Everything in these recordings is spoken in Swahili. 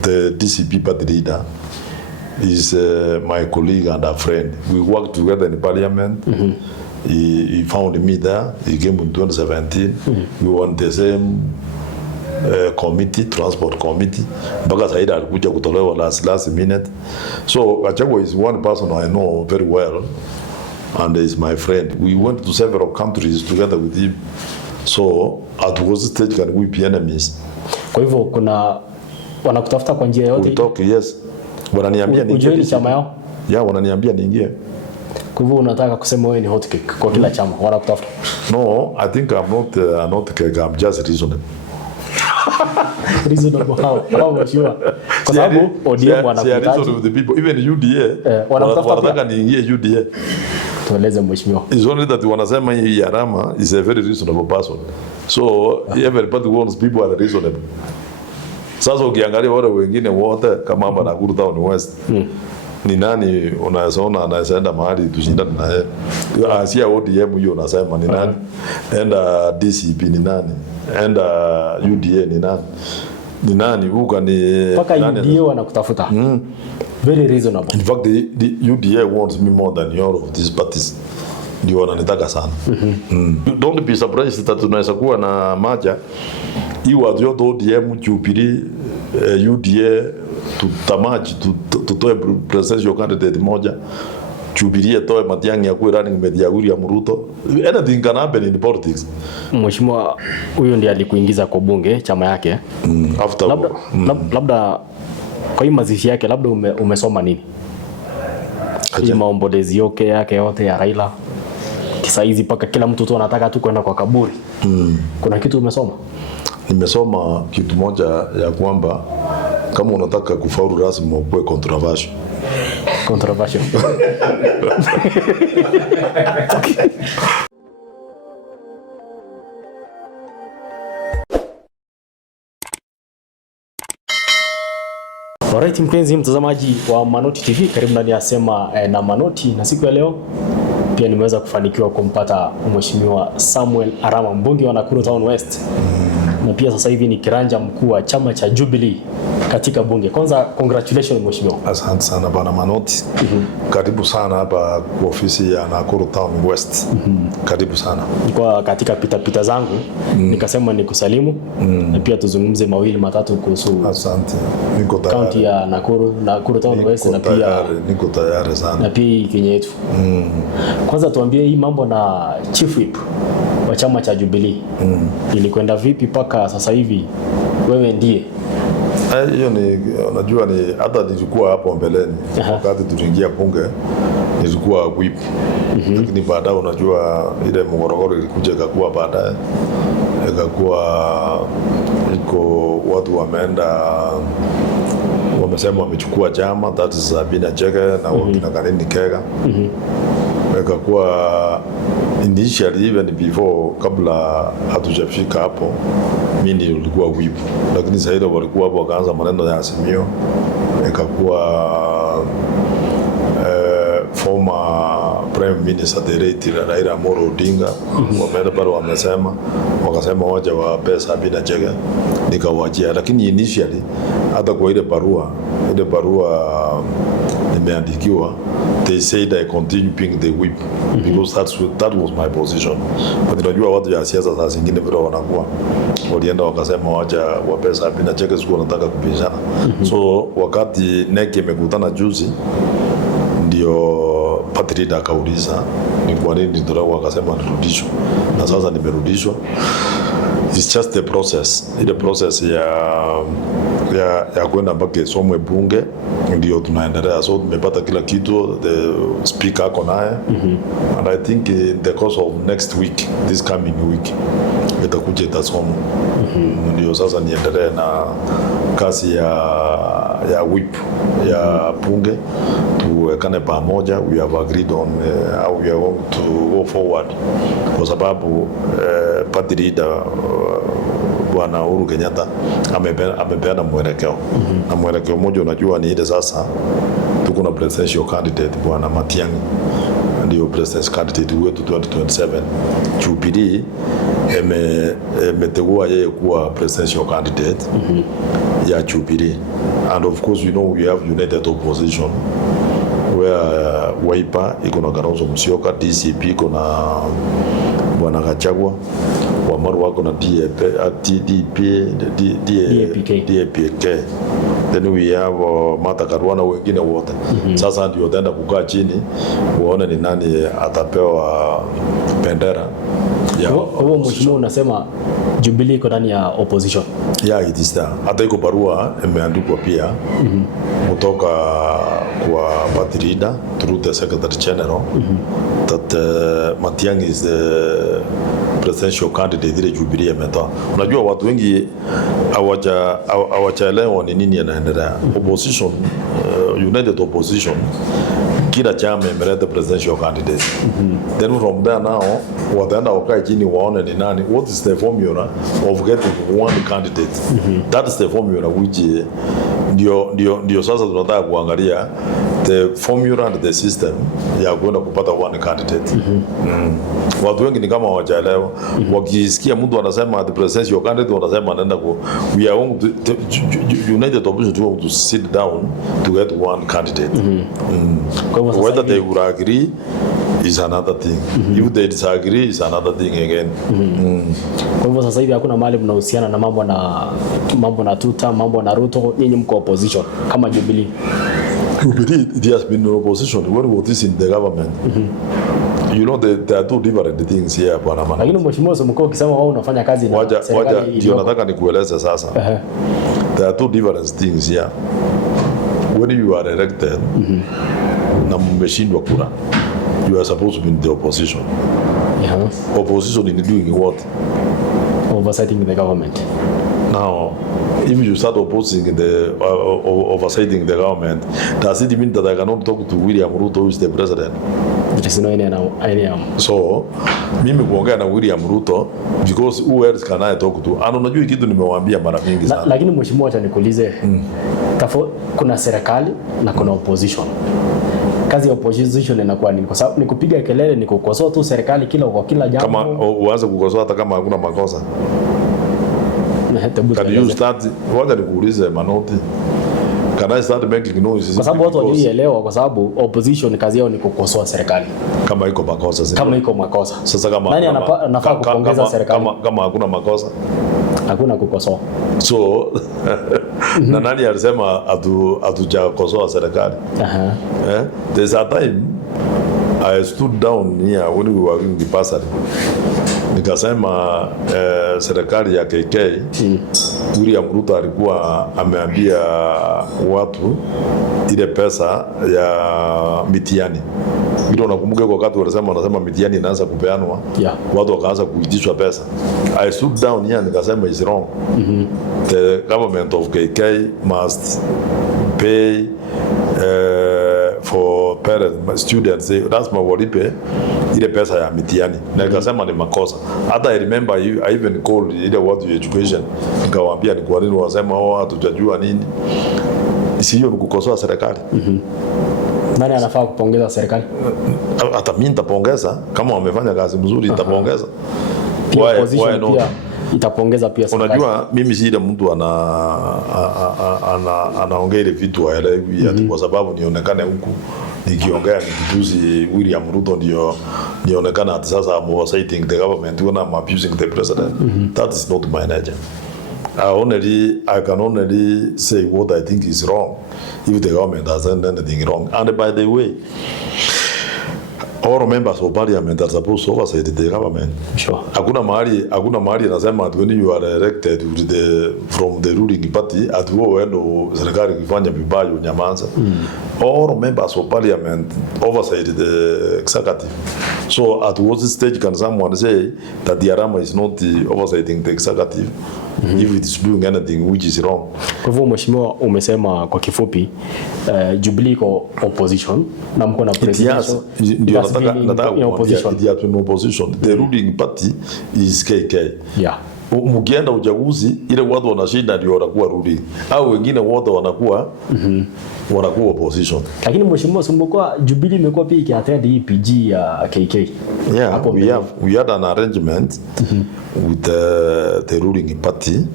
The DCP party leader is my colleague and a friend. We worked together in parliament. He found me there. He came in 2017. We were on the same committee, transport committee. Mpaka saida alikuja kutolewa last minute. So Gachagua is one person I know very well and is my friend. We went to several countries together with him. So at what stage can we be enemies? Kwa hivyo kuna wanakutafuta kwa njia yote? Yes. Wananiambia niingie. Ujue ni chama yao? Yeah, wananiambia niingie. Kwa hivyo unataka kusema wewe ni hot cake kwa kila chama wanakutafuta? No, I think I'm not hot cake. I'm just reasonable. Reasonable how sure? Kwa sababu ODM wanakutafuta with the people, even UDA wanataka niingie UDA. Tueleze mheshimiwa. It's only that wanasema MP Arama is a very reasonable person. So everybody wants people are reasonable. Sasa ukiangalia wale wengine wote kama hapa Nakuru Town West, ni nani unaona anaenda mahali tushindane na yeye? Asia ODM hiyo unasema ni nani? Enda DCP ni nani? Enda UDA ni nani? Ni nani huko ni paka UDA wanakutafuta? Very reasonable. In fact the UDA wants me more than all of these parties. Ndio wananitaka sana. Don't be surprised that tunaweza kuwa na maja hii watu yote ODM, Jubilee, UDA tutamaji tutoe presidential candidate moja. Jubilee atoe Matiang'i akuwe running mate ya William Ruto. Anything can happen in politics. Mheshimiwa, huyo ndiye alikuingiza kwa bunge chama yake. After labda kwa hii mazishi yake labda umesoma nini? Hii maombolezi yake yote ya Raila. Kisa hizi paka kila mtu tu anataka tu kwenda kwa kaburi. Kuna kitu umesoma? Nimesoma kitu moja ya kwamba kama unataka kufaulu rasmi ukuwe controversial. Controversial. Alright, mpenzi mtazamaji wa Manoti TV, karibu ndani ya Sema na Manoti, na siku ya leo pia nimeweza kufanikiwa kumpata Mheshimiwa Samwel Arama, mbunge wa Nakuru Town West. Na pia sasa hivi ni kiranja mkuu wa chama cha Jubilee katika bunge. Kwanza congratulations mheshimiwa. Asante sana bwana Manoti. Karibu sana hapa kwa ofisi ya Nakuru Town West. Karibu sana. Kwa katika pita zangu nikasema nikusalimu na pia tuzungumze mawili matatu kuhusu. Asante. Niko tayari. County ya Nakuru Town West na pia niko tayari sana. Na pia Kenya yetu. Kwanza tuambie hii mambo na Chief Whip wa chama cha Jubilee. Ilikwenda vipi paka sasa hivi wewe ndiye? Hiyo ni unajua ni hata nilikuwa hapo mbeleni wakati tuliingia bunge nilikuwa whip. Lakini baadaye unajua ile mgorogoro ilikuja ikakuwa baadaye ikakuwa iko watu wameenda wamesema wamechukua chama, that is Sabina Chege na wakina Kanini Kega. Ikakuwa initially even before kabla hatujafika hapo mimi nilikuwa whip, lakini sasa hivi walikuwa hapo wakaanza maneno ya Azimio, ikakuwa former prime minister the late Raila Amolo Odinga wameenda pale wakasema waje wa pesa Sabina Chege nikawajia, lakini initially hata kwa ile barua nimeandikiwa, they said I continue being the whip because that was my position. But unajua watu ya siasa sasa zingine vile wanakuwa walienda wakasema wacha wa pesa Sabina Chege sikuwa nataka kupishana. So wakati NEC imekutana juzi ndio party leader akauliza ni kwa nini ndio wakasema nirudishwe, na sasa nimerudishwa. It's just the process. Ile process ya kwenda mpaka somwe bunge ndio tunaendelea. So tumepata kila kitu, the speaker ako naye. And I think in the course of next week, this coming week itakuja itasomwa. Ndio sasa niendelee na kazi ya whip ya bunge tuwekane pamoja. We have agreed on how we are going to go forward, kwa sababu party leader Bwana Uhuru Kenyatta amepeana mwelekeo. Na mwelekeo mmoja unajua ni ile sasa tuko na presidential candidate Bwana Matiang'i ndio presidential candidate wetu 2027. Jubilee imeteua yeye kuwa presidential candidate ya Jubilee, And of course, you know, we have united opposition where Wiper iko na Kalonzo Musyoka, DCP iko na Bwana Gachagua, Wamaru wako na DAPK. Then we have Martha Karua na wengine wote. Sasa ndio wataenda kukaa chini waone ni nani atapewa bendera. Kwa mheshimiwa unasema Jubilee iko ndani ya opposition. Yeah, it is there. Hata iko barua imeandikwa pia kutoka kwa party leader through the secretary general that Matiang'i is the presidential candidate ile Jubilee ametoa. Unajua watu wengi hawajaelewa ni nini yanaendelea. Opposition, united opposition, kila chama imeleta presidential candidate. Then from there now, wataenda wakae chini waone ni nani. What is the formula of getting one candidate? That is the formula which ndio sasa tunataka kuangalia the formula and the system ya kwenda kupata one candidate. Watu wengi ni kama hawajaelewa. Wakisikia mtu anasema the presidential candidate wanasema anaenda we are going to united opposition to sit down to get one candidate. Whether they will agree is another thing. If they disagree is another thing again. Kwa hivyo sasa hivi hakuna mahali mnahusiana na mambo na tuta, mambo na Ruto, nyinyi mko opposition kama Jubilee. Jubilee, it has been in opposition when was this in the government. You know there are two different things here bwana Manoti. Lakini mheshimiwa mkuu ukisema wao unafanya kazi na serikali ndio nataka nikueleze sasa. There are two different things here. When you are elected na mmeshindwa kura, you are supposed to be in the opposition. Opposition in doing what? Oversighting the government. Now, if you start opposing the oversighting the government, does it mean that I cannot talk to William Ruto, who is the president? There is no any. So, mimi kuongea na William Ruto because who else can I talk to? Ana unajua kitu nimewaambia mara mingi sana. Lakini mheshimiwa acha nikuulize. Kuna serikali na kuna opposition. Kazi ya opposition inakuwa nini? Kwa sababu ni kupiga kelele, ni kukosoa tu serikali kwa kila jambo. Kama uanze kukosoa hata kama hakuna makosa. Can you start wacha nikuulize Manoti? Can I start making noises? Kwa sababu watu wanaelewa, kwa sababu opposition kazi yao ni kukosoa serikali. Kama iko makosa. Kama iko makosa. Sasa kama nani anafaa kupongeza serikali? Kama hakuna makosa. Hakuna kukosoa. So na nani alisema hatujakosoa serikali? There's a time I stood down here when we were in the bursary. Nikasema serikali ya KK William Ruto alikuwa ameambia watu ile pesa ya Matiang'i. Ndio nakumbuka kwa wakati wanasema Matiang'i inaanza kupeanwa. Watu wakaanza kuitishwa pesa. I stood down here nikasema is wrong. The government of KK must pay for parents, students, lazima walipe ile pesa ya Matiang'i. Na nikasema ni makosa. Hata I remember I even called ile watu ya education. Nikawaambia ni kwa nini wasema hatujajua nini. Sio kukosoa serikali. Nani anafaa kupongeza serikali? Hata mimi nitapongeza kama wamefanya kazi mzuri, nitapongeza. Why not? Pia itapongeza pia serikali. Unajua mimi si ile mtu anaongea ile vitu haelewi ati kwa sababu nionekane huku nikiongea nikitusi William Ruto ndio nionekana ati sasa I'm oversighting the government when I'm abusing the president. That is not my nature. I can only say what I think is wrong if the government has done anything wrong. And by the way, all members of parliament are supposed to oversight the government. Sure. Hakuna mahali anasema when you are elected from the ruling party at wendo serikali kifanya vibaya unyamaza. All members of parliament oversight the executive. So at what stage can someone say that the Arama is not oversighting the executive if it is doing anything which is wrong? Kwa hivyo mheshimiwa umesema kwa kifupi Jubilee iko opposition na mko na presidential. Ndio nataka opposition. The ruling party is KK. Yeah. Mkienda uchaguzi ile watu wanashinda ndio wanakuwa ruling. Au wengine wote wanakuwa opposition. Lakini mheshimiwa Sumbuko Jubilee imekuwa pia ikiattend EPG ya KK. Yeah, we had an arrangement with the ruling party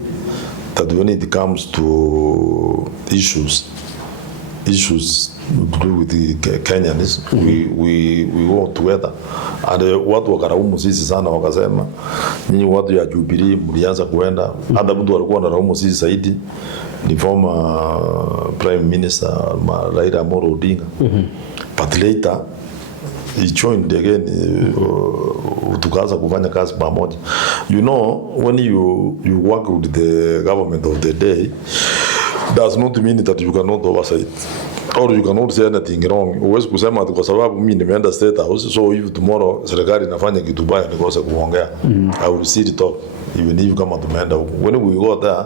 that when it comes to issues to do with the Kenyans, we work together. And watu wakaraumu sisi sana, wakasema nyinyi watu ya Jubilee mlianza kuenda. Hata mtu walikuwa wanaraumu sisi zaidi ni former Prime Minister Raila Amolo Odinga. But later he joined again, tukaanza kufanya kazi pamoja. You know, when you work with the government of the day, does not mean that you cannot oversight or you cannot say anything wrong. Uwezi kusema kwa sababu mimi nimeenda State House, so if tomorrow serikali inafanya kitu baya nikose kuongea, I will see it talk even if kama tumeenda huko. When we go there,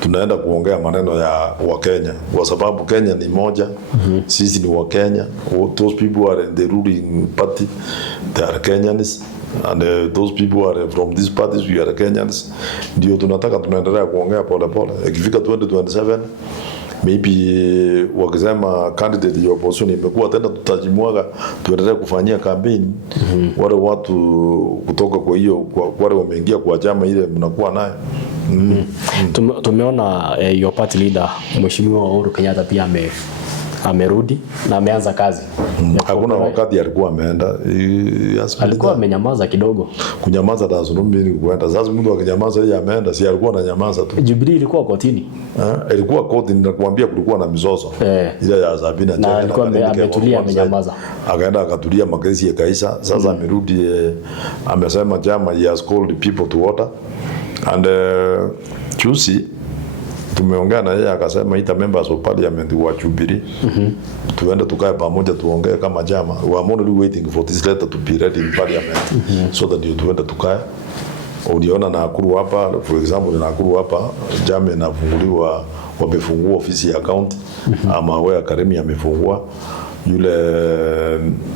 tunaenda kuongea maneno ya Wakenya kwa sababu Kenya ni moja. Sisi ni Wakenya. Those people are in the ruling party, they are Kenyans, and those people are from these parties, we are Kenyans. Ndio tunataka tunaendelea kuongea pole pole. Ikifika 2027 maybe wakisema candidate ya opposition imekuwa tena, tutajimwaga tuendelee kufanyia campaign. Wale watu kutoka kwa hiyo wale wameingia kwa chama ile mnakuwa naye. Tumeona your party leader Mheshimiwa Uhuru Kenyatta pia amerudi na ameanza kazi. Hakuna wakati alikuwa ameenda, alikuwa amenyamaza kidogo. Kunyamaza lazima mimi kuenda. Sasa mtu akinyamaza yeye ameenda, si alikuwa ananyamaza tu. Jubilee ilikuwa kotini. Ilikuwa kotini, nakwambia kulikuwa na mizozo. Ile ya Sabina na alikuwa ametulia, amenyamaza. Akaenda akatulia, makesi yakaisha. Sasa amerudi, amesema chama he has called people to order. And juzi tumeongea na yeye akasema ita members of parliament wa Jubilee tuende tukae pamoja tuongee kama chama. We are only waiting for this letter to be read in parliament so that you tuende tukae. Uliona Nakuru hapa, for example, Nakuru hapa chama inafunguliwa, wamefungua ofisi ya county ama wewe Karemi amefungua, yule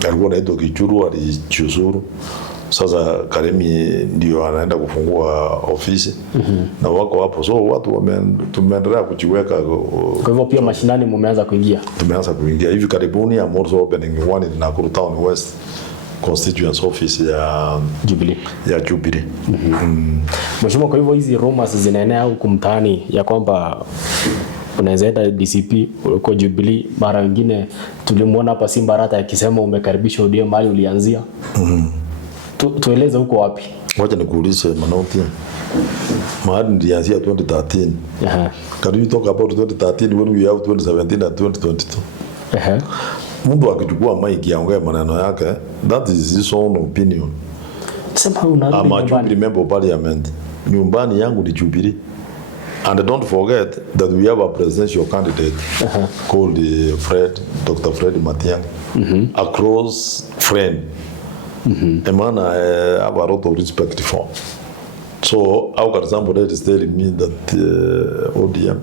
alikuwa anaitwa Kichuru alichuzuru. Sasa Karemi ndio anaenda kufungua ofisi na wako hapo, so watu tumeendelea kujiweka. Kwa hivyo pia mashinani mumeanza kuingia? Tumeanza kuingia hivi karibuni. I'm also opening one in Nakuru Town West constituency office ya Jubilee. Mheshimiwa, kwa hivyo hizi rumors zinaenea huko mtaani ya kwamba unaweza enda DCP uko Jubilee, mara nyingine tulimuona hapa Simba Rata akisema umekaribisha ODM mahali ulianzia. Tueleze huko wapi? Wacha nikuulize Manoti. Mahali nilianzia 2013. Can you talk about 2013 when we have 2017 and 2022? Mtu akichukua mic yaongea maneno yake, that is his own opinion. Sema unarudi nyumbani. I'm a Jubilee member of parliament. Nyumbani yangu ni Jubilee. And don't forget that we have a presidential candidate called Dr. Fred Matiang'i, a close friend. A man I have a lot of respect for. So how can somebody is telling me that ODM?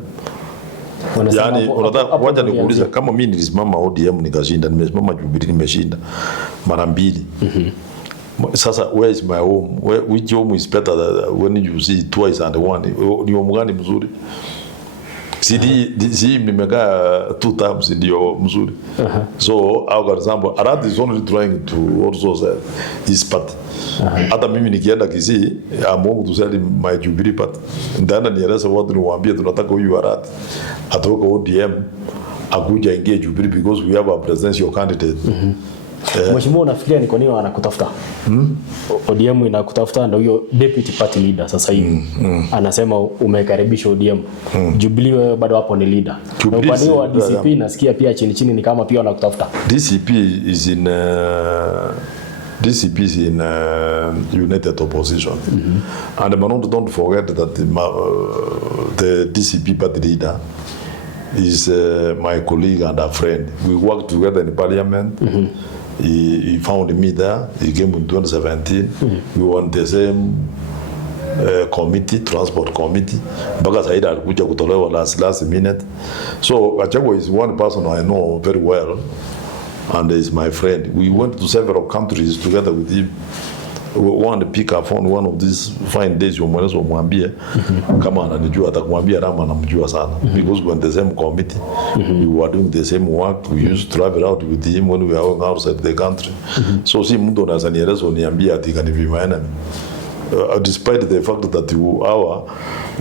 Yani wacha nikuuliza, kama mimi nilisimama ODM nikashinda, nimesimama Jubilee nimeshinda mara mbili. Sasa where is my home? Which home is better when you see twice and one? Ni home gani mzuri? Si nimekaa 2 times ndio mzuri. So au kwa example Arad is only trying to also say his part. Hata mimi nikienda Kisii amungu tusali my Jubilee part. Ndana nieleza watu niwaambie tunataka huyu Arad atoka ODM akuja ingie Jubilee because we have a presidential candidate. Mheshimiwa, unafikiria ni kwa nini wanakutafuta? ODM inakutafuta na huyo deputy party leader sasa hivi anasema umekaribisha ODM. Jubilee wewe bado hapo ni leader. Na upande wa DCP nasikia pia chini ni kama pia wanakutafuta. DCP is in united opposition. And don't forget that the DCP party leader is my colleague and a friend. We worked together in parliament. He found me there. He came in 2017. We were on the same committee, transport committee. Mpaka Saida alikuja kutolewa last minute. So Gachagua is one person I know very well and is my friend. We went to several countries together with him. We want to pick up on one of these fine days umweleza umwambie kama ananijua atakwambia Rama anamjua sana because we were in the same committee. We were doing the same work. We used to travel out with him when we were outside the country. So si mtu anaweza nieleza uniambia ati kanivima enemy. despite the fact that hawa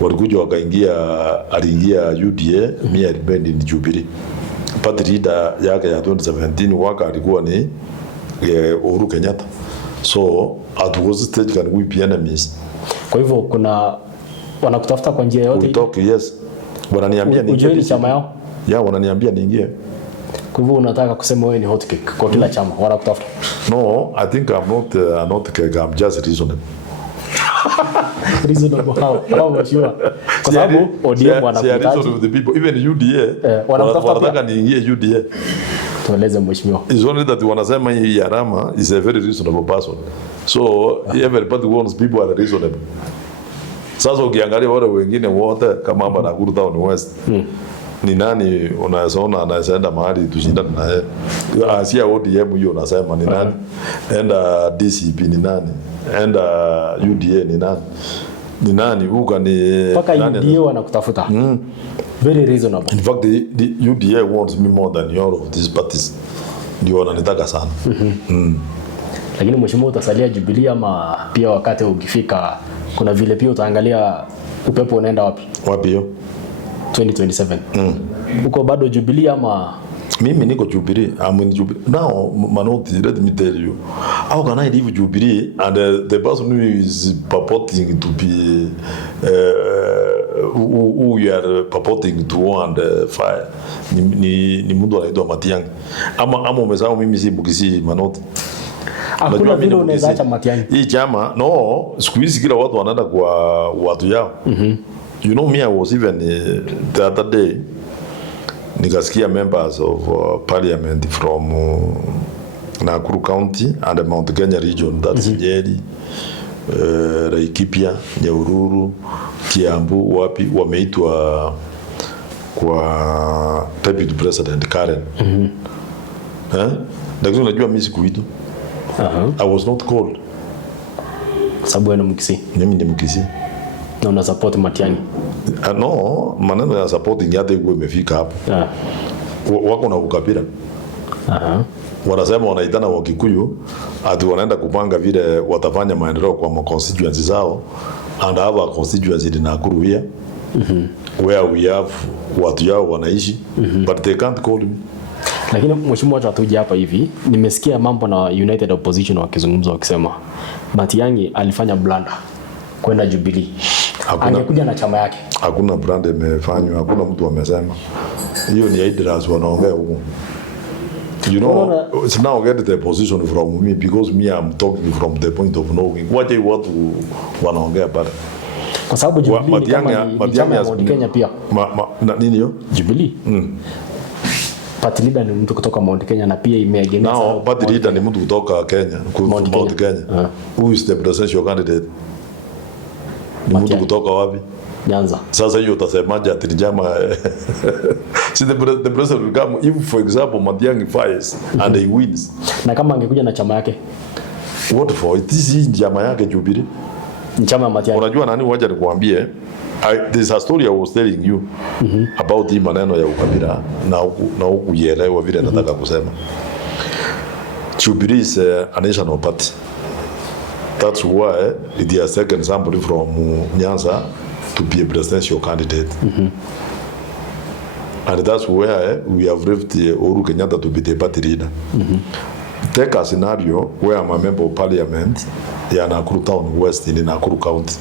walikuja aliingia UDA, mimi alibend in Jubilee. Party leader yake ya 2017 waka alikuwa ni Uhuru Kenyatta. So at what stage can we be enemies? Kwa hivyo kuna wanakutafuta kwa njia yote. Yes. Wananiambia niingie ni chama yao. Wananiambia niingie. Kwa hivyo unataka kusema wewe ni hot cake kwa kila chama wanakutafuta? No, I think I'm not hot cake, I'm just reasonable. Reasonable how sure? Kwa sababu ODM wanakutafuta the people, even UDA wanataka niingie UDA. Tueleze mheshimiwa. It's only that wanasema hii Arama is a very reasonable person. So everybody wants people are reasonable. Sasa ukiangalia wale wengine wote kama hapa Nakuru Town West. Ni nani unaona anaenda mahali tushindane na yeye? Asia ODM hiyo unasema ni nani? Enda DCP ni nani? Enda UDA ni nani? Ni nani huko ni paka UDA wanakutafuta. Very reasonable. In fact the UDA wants me more than all of these parties. Ndio wananitaka sana. Lakini mheshimiwa utasalia Jubilee ama pia wakati ukifika kuna vile pia utaangalia upepo unaenda wapi? Wapi hiyo? 2027. Uko bado Jubilee ama? Mimi niko Jubilee. I'm in Jubilee. Now, Manoti, let me tell you. How can I leave Jubilee and the person who is purporting to be who you are purporting to want fire ni mtu anaitwa Matiang'i. Ama umesahau mimi si Mkisii, Manoti. Hakuna vile unaweza acha Matiang'i. Hii chama no, siku hizi kila watu wanaenda kwa watu yao. You know me, I was even the other day nikasikia members of parliament from Nakuru County and Mount Kenya region, that's Nyeri, Laikipia, Nyahururu, Kiambu, wapi wameitwa kwa deputy president Karen. Lakini unajua mimi sikuitwa. I was not called. Sababu ni Mkisii. Mimi ni Mkisii. Na una support Matiang'i? No, maneno ya supporting yate huko imefika hapo. Wako na ukabila. Wanasema wanaitana wa Kikuyu ati wanaenda kupanga vile watafanya maendeleo kwa constituency zao, and have a constituency in Nakuru here where we have watu yao wanaishi, but they can't call me. Lakini mheshimiwa tutakuja hapa hivi, nimesikia mambo na United Opposition wakizungumza wakisema Matiang'i alifanya blunder kwenda Jubilee. Angekuja na chama yake. Hakuna brand imefanywa, hakuna mtu amesema. Hiyo ni ideas wanaongea huko. You know, it's now get the position from me because me I'm talking from the point of knowing what they want to wanaongea pale. Kwa sababu Jubilee ni kama chama ya Mount Kenya pia. Nini hiyo? Jubilee. Party leader ni mtu kutoka Mount Kenya na pia imeegemea sana. Party leader ni mtu kutoka Kenya, Mount Kenya. Who is the presidential candidate? Ni mtu kutoka wapi? Nyanza. Sasa hiyo utasemaje ati ni chama? See the president will come if for example Matiang'i fires and he wins. Na kama angekuja na chama yake? What for? It is chama yake Jubilee. Ni chama ya Matiang'i. Unajua nani waje nikuambie? There's a story I was telling you about hii maneno ya ukabila na huku yelewa vile nataka kusema. Jubilee is a national party. That's why it has taken somebody from Nyanza to be a presidential candidate. And that's where we have left Uhuru Kenyatta to be the party leader. Take a scenario where I'm a member of parliament in Nakuru Town West in Nakuru County.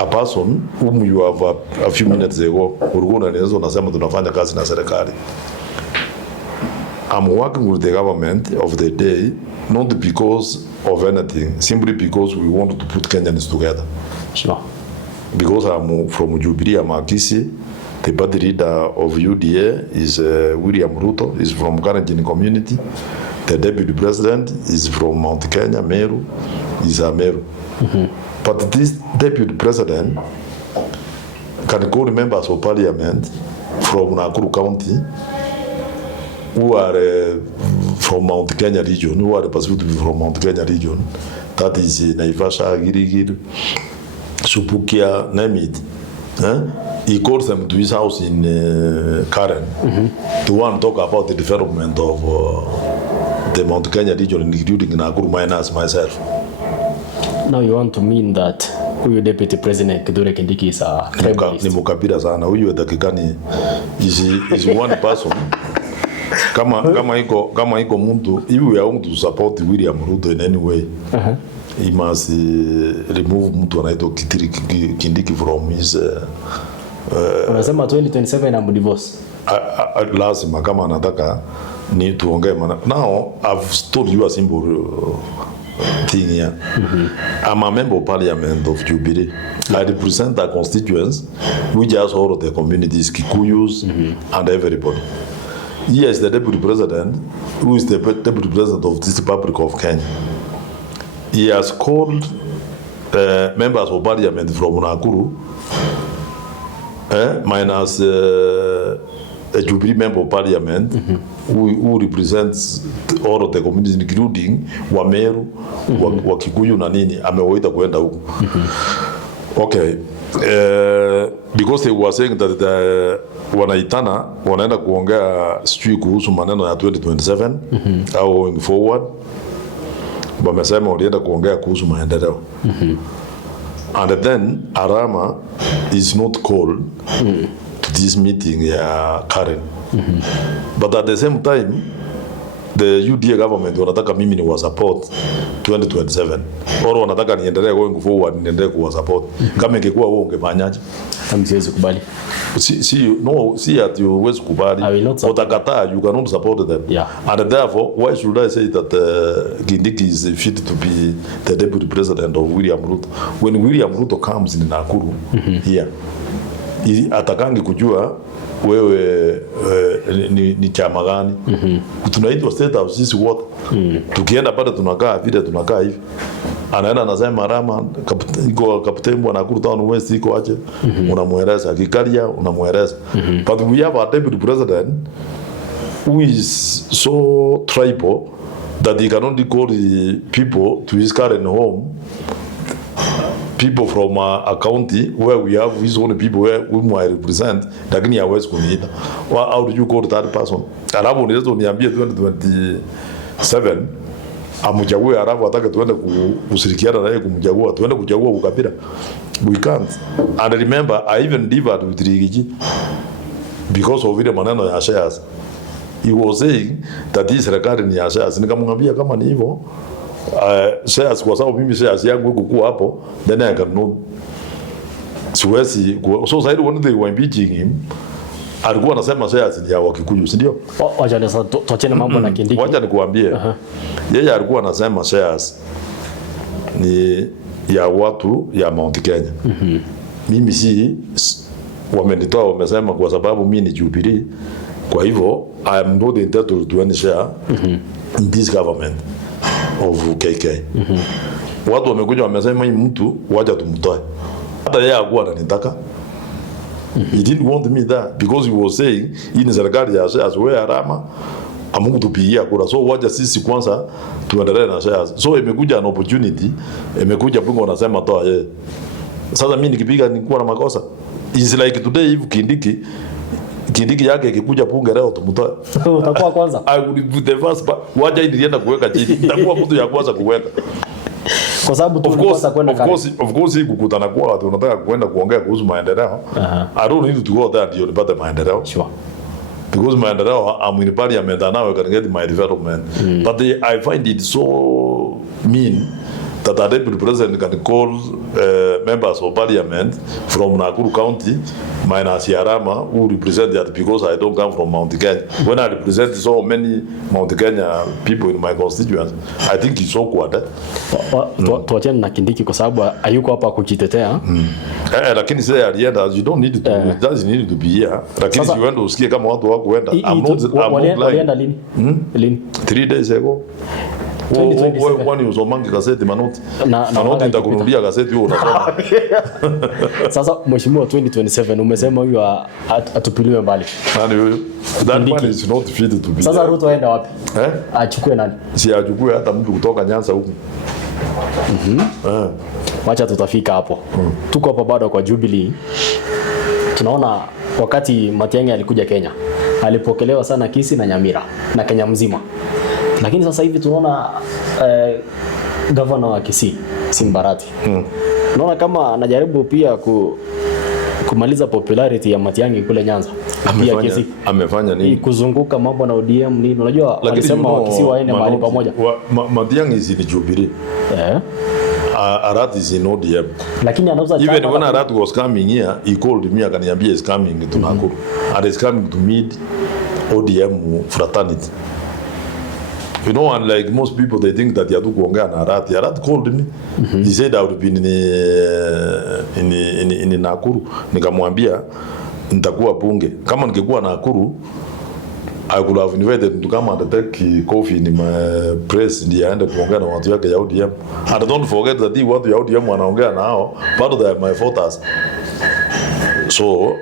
A person whom you have a few minutes ago ulikuwa unasema tunafanya kazi na serikali. I'm working with the government of the day not because of anything, simply because we want to put Kenyans together. Sure. Because I'm from Jubilee, I'm a Kisi. The party leader of UDA is William Ruto, is from Kalenjin community. The deputy president is from Mount Kenya, Meru, is a Meru. But this deputy president can call members of parliament from Nakuru County who are from Mount Kenya region, who are perceived to be from Mount Kenya region. That is Naivasha, Girigiri, Supukia, name it. He calls them to his house in Karen to want to talk about the development of the Mount Kenya region, including Nakuru minus myself. Now you want to mean that huyu deputy president Kithure Kindiki is a tribalist? Ni mkabila sana huyu, dakikani is one person. Kama iko mtu hivi ya mtu support William Ruto in any way, he must remove mtu anaitwa Kithure Kindiki from his unasema 2027 na divorce. Lazima kama anataka ni tuongee now. I've told you a simple thing here. I'm a member of parliament of Jubilee. I represent our constituents, which has all of the communities, Kikuyus and everybody. Yes, the deputy president, who is the deputy president of this Republic of Kenya, he has called members of parliament from Nakuru, minus a Jubilee member of parliament, who represents all of the communities including Wameru, Wakikuyu na nini, amewaita kuenda huko. Okay. Because they were saying that wanaitana wanaenda kuongea sijui kuhusu maneno ya 2027 au going forward. Wamesema walienda kuongea kuhusu maendeleo. And then Arama is not called to this meeting ya Karen. But at the same time, the UDA government wanataka mimi ni wa support 2027. Oro wanataka niendelee going forward, niendelee kuwa support. Kama ingekuwa wewe ungefanyaje? Kama siwezi kubali. See at you always kubali. Utakataa, you cannot support them. Yeah. And therefore, why should I say that Kindiki is fit to be the deputy president of William Ruto? When William Ruto comes in Nakuru here, atakangi kujua wewe ni chama gani. Tunaitwa state house sisi wote. Tukienda pale tunakaa vile tunakaa hivi. Anaenda anasema Arama iko kapteni wa Nakuru Town West iko aje, unamueleza Kikaria, unamueleza. But we have a deputy president who is so tribal that he can only call the people to his current home, people from a county where we have his own people whom I represent, lakini hawezi kuniita. How do you call that person? Alafu unaweza uniambie 2027 amuchague, alafu atake tuende kushirikiana naye kumchagua, tuende kuchagua ukabila. We can't. And remember, I even differed with Rigiji because of ile maneno ya shares. He was saying that hii serikali ni ya shares. Nikamwambia kama ni hivyo, shares kwa sababu mimi shares yangu iko hapo, then I cannot. So sasa when they were impeaching him, alikuwa anasema shares ni ya Wakikuyu, si ndio? Wacha sasa tuachane mambo na Kindiki. Wacha nikuambie. Yeye alikuwa anasema shares ni ya watu ya Mount Kenya. Mimi si wamenitoa, wamesema kwa sababu mimi ni Jubilee, kwa hivyo I am not entitled to any share in this government of KK. Watu wamekuja wamesema hii mtu wacha tumtoe. Hata yeye alikuwa ananitaka. He didn't want me there because he was saying in serikali ya shares where Arama amungu tupigia kura, so wacha sisi kwanza tuendelee na shares. So imekuja an opportunity, imekuja bunge wanasema toa yeye. Sasa mimi nikipiga nilikuwa na makosa. Is like today if Kindiki yake ikikuja bunge leo tumtoe. Utakuwa kwanza. I would be the first, wacha nilienda kuweka chini. Nitakuwa mtu ya kwanza kuweka. Kwa sababu tunapaswa kwenda kale. Of course kukutana kwa watu unataka kwenda kuongea kuhusu maendeleo. I don't need to go there ndio nipate maendeleo. Sure. Because maendeleo, I'm in parliament and now I can get my development. But I find it so mean that a deputy president can call members of parliament from Nakuru County, minus Arama, who represent that because I don't come from Mount Kenya. When I represent so many Mount Kenya people in my constituents, I think it's awkward. Tuachane na Kindiki kwa sababu hayuko hapa kujitetea. Lakini sasa alienda, you don't need to, doesn't need to be here. Lakini si uende usikie kama watu wako huenda. I'm not walienda lini? Lini? 3 days ago. Wani usomangi gazeti Manoti. Manoti nitakununulia gazeti huo unasoma. Sasa mheshimiwa 2027 umesema huyu atupiliwe mbali. Nani huyu? That man is not fit to be. Sasa Ruto aenda wapi? Achukue nani? Si achukue hata mtu kutoka Nyanza huko. Wacha tutafika hapo. Tuko hapa bado kwa Jubilee. Tunaona wakati Matiang'i alikuja Kenya, alipokelewa sana Kisii na Nyamira na Kenya mzima. Lakini sasa hivi tunaona governor wa Kisii Simba Arati. Naona kama anajaribu pia kumaliza popularity ya Matiang'i kule Nyanza. Amefanya nini? Kuzunguka mambo na ODM nini. Unajua walisema Wakisii waende mahali pamoja. Matiang'i is in Jubilee. Arati is in ODM. Lakini anauza even when Arati was coming here, he called me akaniambia is coming to Nakuru. And is coming to meet ODM fraternity. You know, unlike most people, they think that yatu kuongea na Arati. Arati called me. He said I would be in Nakuru. Nikamwambia nitakuwa bunge. Kama ningekuwa Nakuru, I could have invited to come and take coffee in my press ndiye aende kuongea na watu yake ya ODM. And don't forget that watu ya ODM wanaongea nao, part of my voters. So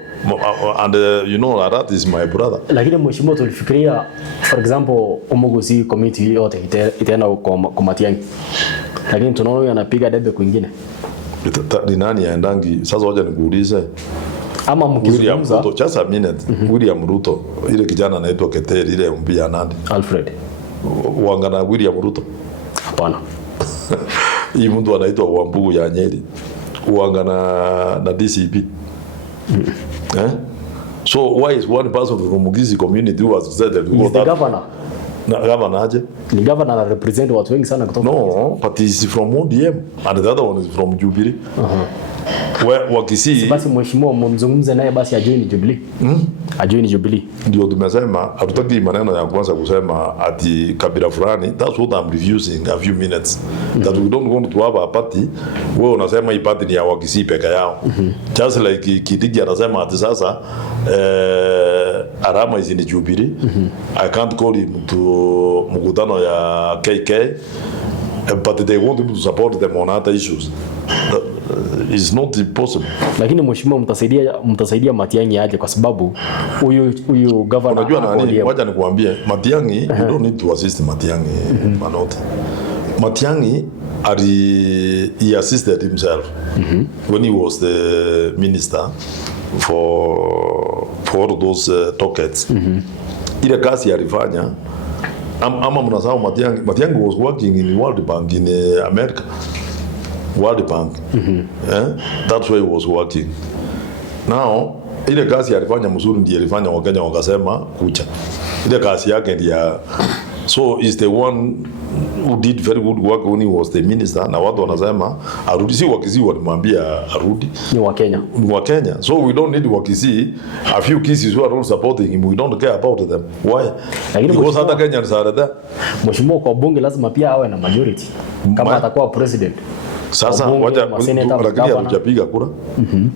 and you know Arati is my brother. Lakini mheshimiwa, tulifikiria for example Umuguzi committee yote itaenda kwa Matiang'i. Lakini tunaona anapiga debe kwingine. Ni nani aendangi? Sasa wacha nikuulize. Ama mkizungumza just a minute. William Ruto, ile kijana anaitwa Keteri, ile mpia nani? Alfred. Wangana William Ruto? Hapana. Hii mtu anaitwa Wambugu ya Nyeri. Wangana na DCP. So why is one person from Mugizi community who has said that he's the governor? Na governor aje? Ni governor na represent watu wengi sana kutoka. No, but he's from ODM and the other one is from Jubilee. Wakisii basi mheshimiwa mzungumze naye basi ajoin Jubilee. Ajoin Jubilee. Ndio tumesema hatutaki maneno ya kwanza kusema ati kabila fulani. That's what I'm refusing a few minutes. That we don't want to have a party. Wewe unasema hii party ni ya Wakisii peke yao. Just like Kidigi anasema ati sasa Arama is in Jubilee. I can't call him to mkutano ya KK. But they want him to support them on other issues. Is not possible. Lakini mheshimiwa, mtasaidia Matiang'i aje kwa sababu huyu governor. Unajua nani? Wacha nikuambie Matiang'i, you don't need to assist Matiang'i, Manoti. Matiang'i he assisted himself when he was the minister for those tokens. Ile kazi alifanya ama mnasahau Matiang'i was working in World Bank in America. World Bank. That's why he was working. Now, ile kazi alifanya mzuri ndiye alifanya Wakenya wakasema kucha. Ile kazi yake ndiye. So is the one who did very good work when he was the minister. Na watu wanasema arudi, si Wakisii walimwambia arudi. Ni Wakenya. Ni Wakenya. So we don't need Wakisii. A few Kisii who are all supporting him. We don't care about them. Why? Because hata Kenya ni sarada. Mheshimiwa, kwa bunge lazima pia awe na majority. Kama atakuwa president. Sasa wacha lakini hatujapiga kura.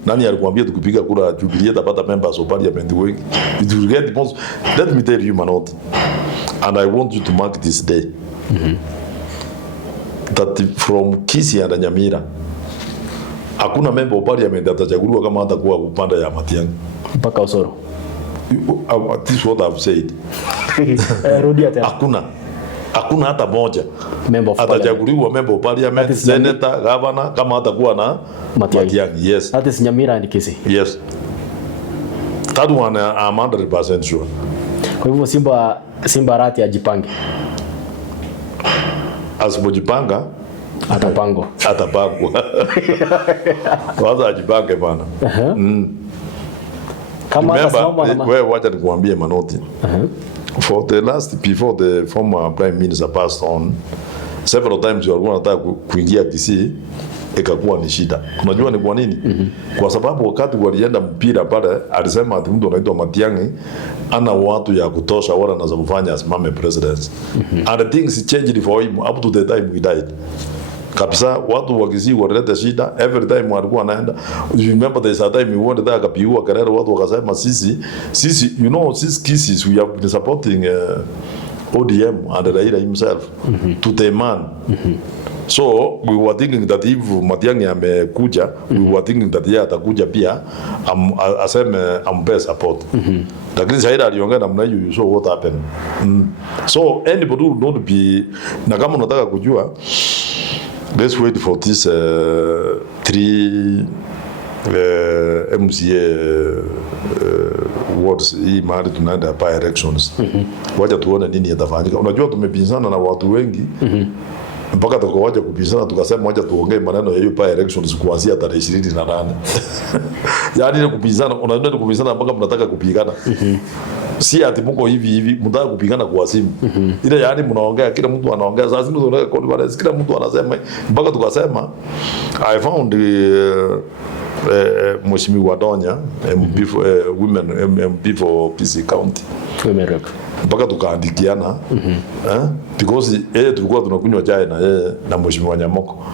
Nani alikwambia tukipiga kura Jubilee tapata members of parliament wengi? It will get most. Let me tell you Manoti, and I want you to mark this day. That from Kisii and Nyamira hakuna member of parliament atachaguliwa kama hatakuwa upande ya Matiang'i mpaka Osoro. This is what I've said. Rudia tena. Hakuna hata moja atachaguliwa member of parliament, senator, governor kama hatakuwa na Matiang'i. Yes. That is Nyamira and Kisii. Yes. That one I'm 100% sure. Kwa hivyo Simba Arati ajipange. Asipojipanga atapangwa. Kwanza ajipange bana. Kama wewe wacha nikuambie Manoti. For the before the former prime minister passed on, several times walikuwa wanataka kuingia Kisii, ikakuwa ni shida. Unajua ni kwa nini? Kwa sababu wakati walienda mpira pale, alisema ati mtu anaitwa Matiang'i ana watu ya kutosha wala anaweza kufanya asimame president. And things changed for him up to the time he died. Kabisa watu wa Kisii walileta shida every time walikuwa wanaenda. You remember there is a time we wanted to akapiwa kelele, watu wakasema sisi you know sisi Kisii we have been supporting ODM and Raila himself to the man. So we were thinking that if Matiang'i amekuja, we were thinking that yeye atakuja pia aseme ampe support. Lakini Saida aliongea namna hiyo, you saw what happened. So anybody who don't be, na kama unataka kujua, let's wait for this 3 MCA wards hii mahali tunaenda by elections. Wacha tuone nini yatafanyika. Unajua tumepinzana na watu wengi mpaka tukawaje kubishana, tukasema moja tuongee maneno ya hiyo by elections kuanzia tarehe 28. Yaani ile kubishana, unaenda kubishana mpaka mnataka kupigana. Si ati mko hivi mnataka kupigana kwa simu. Ile yaani mnaongea, kila mtu anaongea, sasa simu tunaweka conference, kila mtu anasema, mpaka tukasema I found Mheshimiwa Donya MP for MP for PC County. Mpaka tukaandikiana because tulikuwa tunakunywa chai na yeye na Mheshimiwa Nyamoko.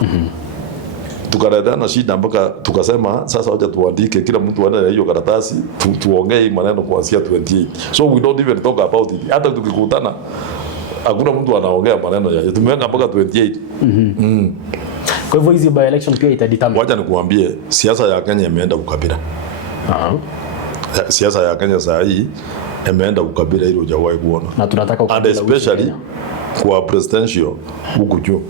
Tukaredana shida mpaka tukasema sasa wacha tuandike, kila mtu ana hiyo karatasi, tuongee maneno kuanzia 28. So we don't even talk about it. Hata tukikutana hakuna mtu anaongea maneno ya tumeweka mpaka 28. Kwa hivyo hizi by election pia itadetermine. Wacha nikuambie siasa ya Kenya imeenda ukabila. Siasa ya Kenya saa hii imeenda ukabila, ile hujawahi kuona. Na tunataka ukabila, and especially kwa presidential huku juu.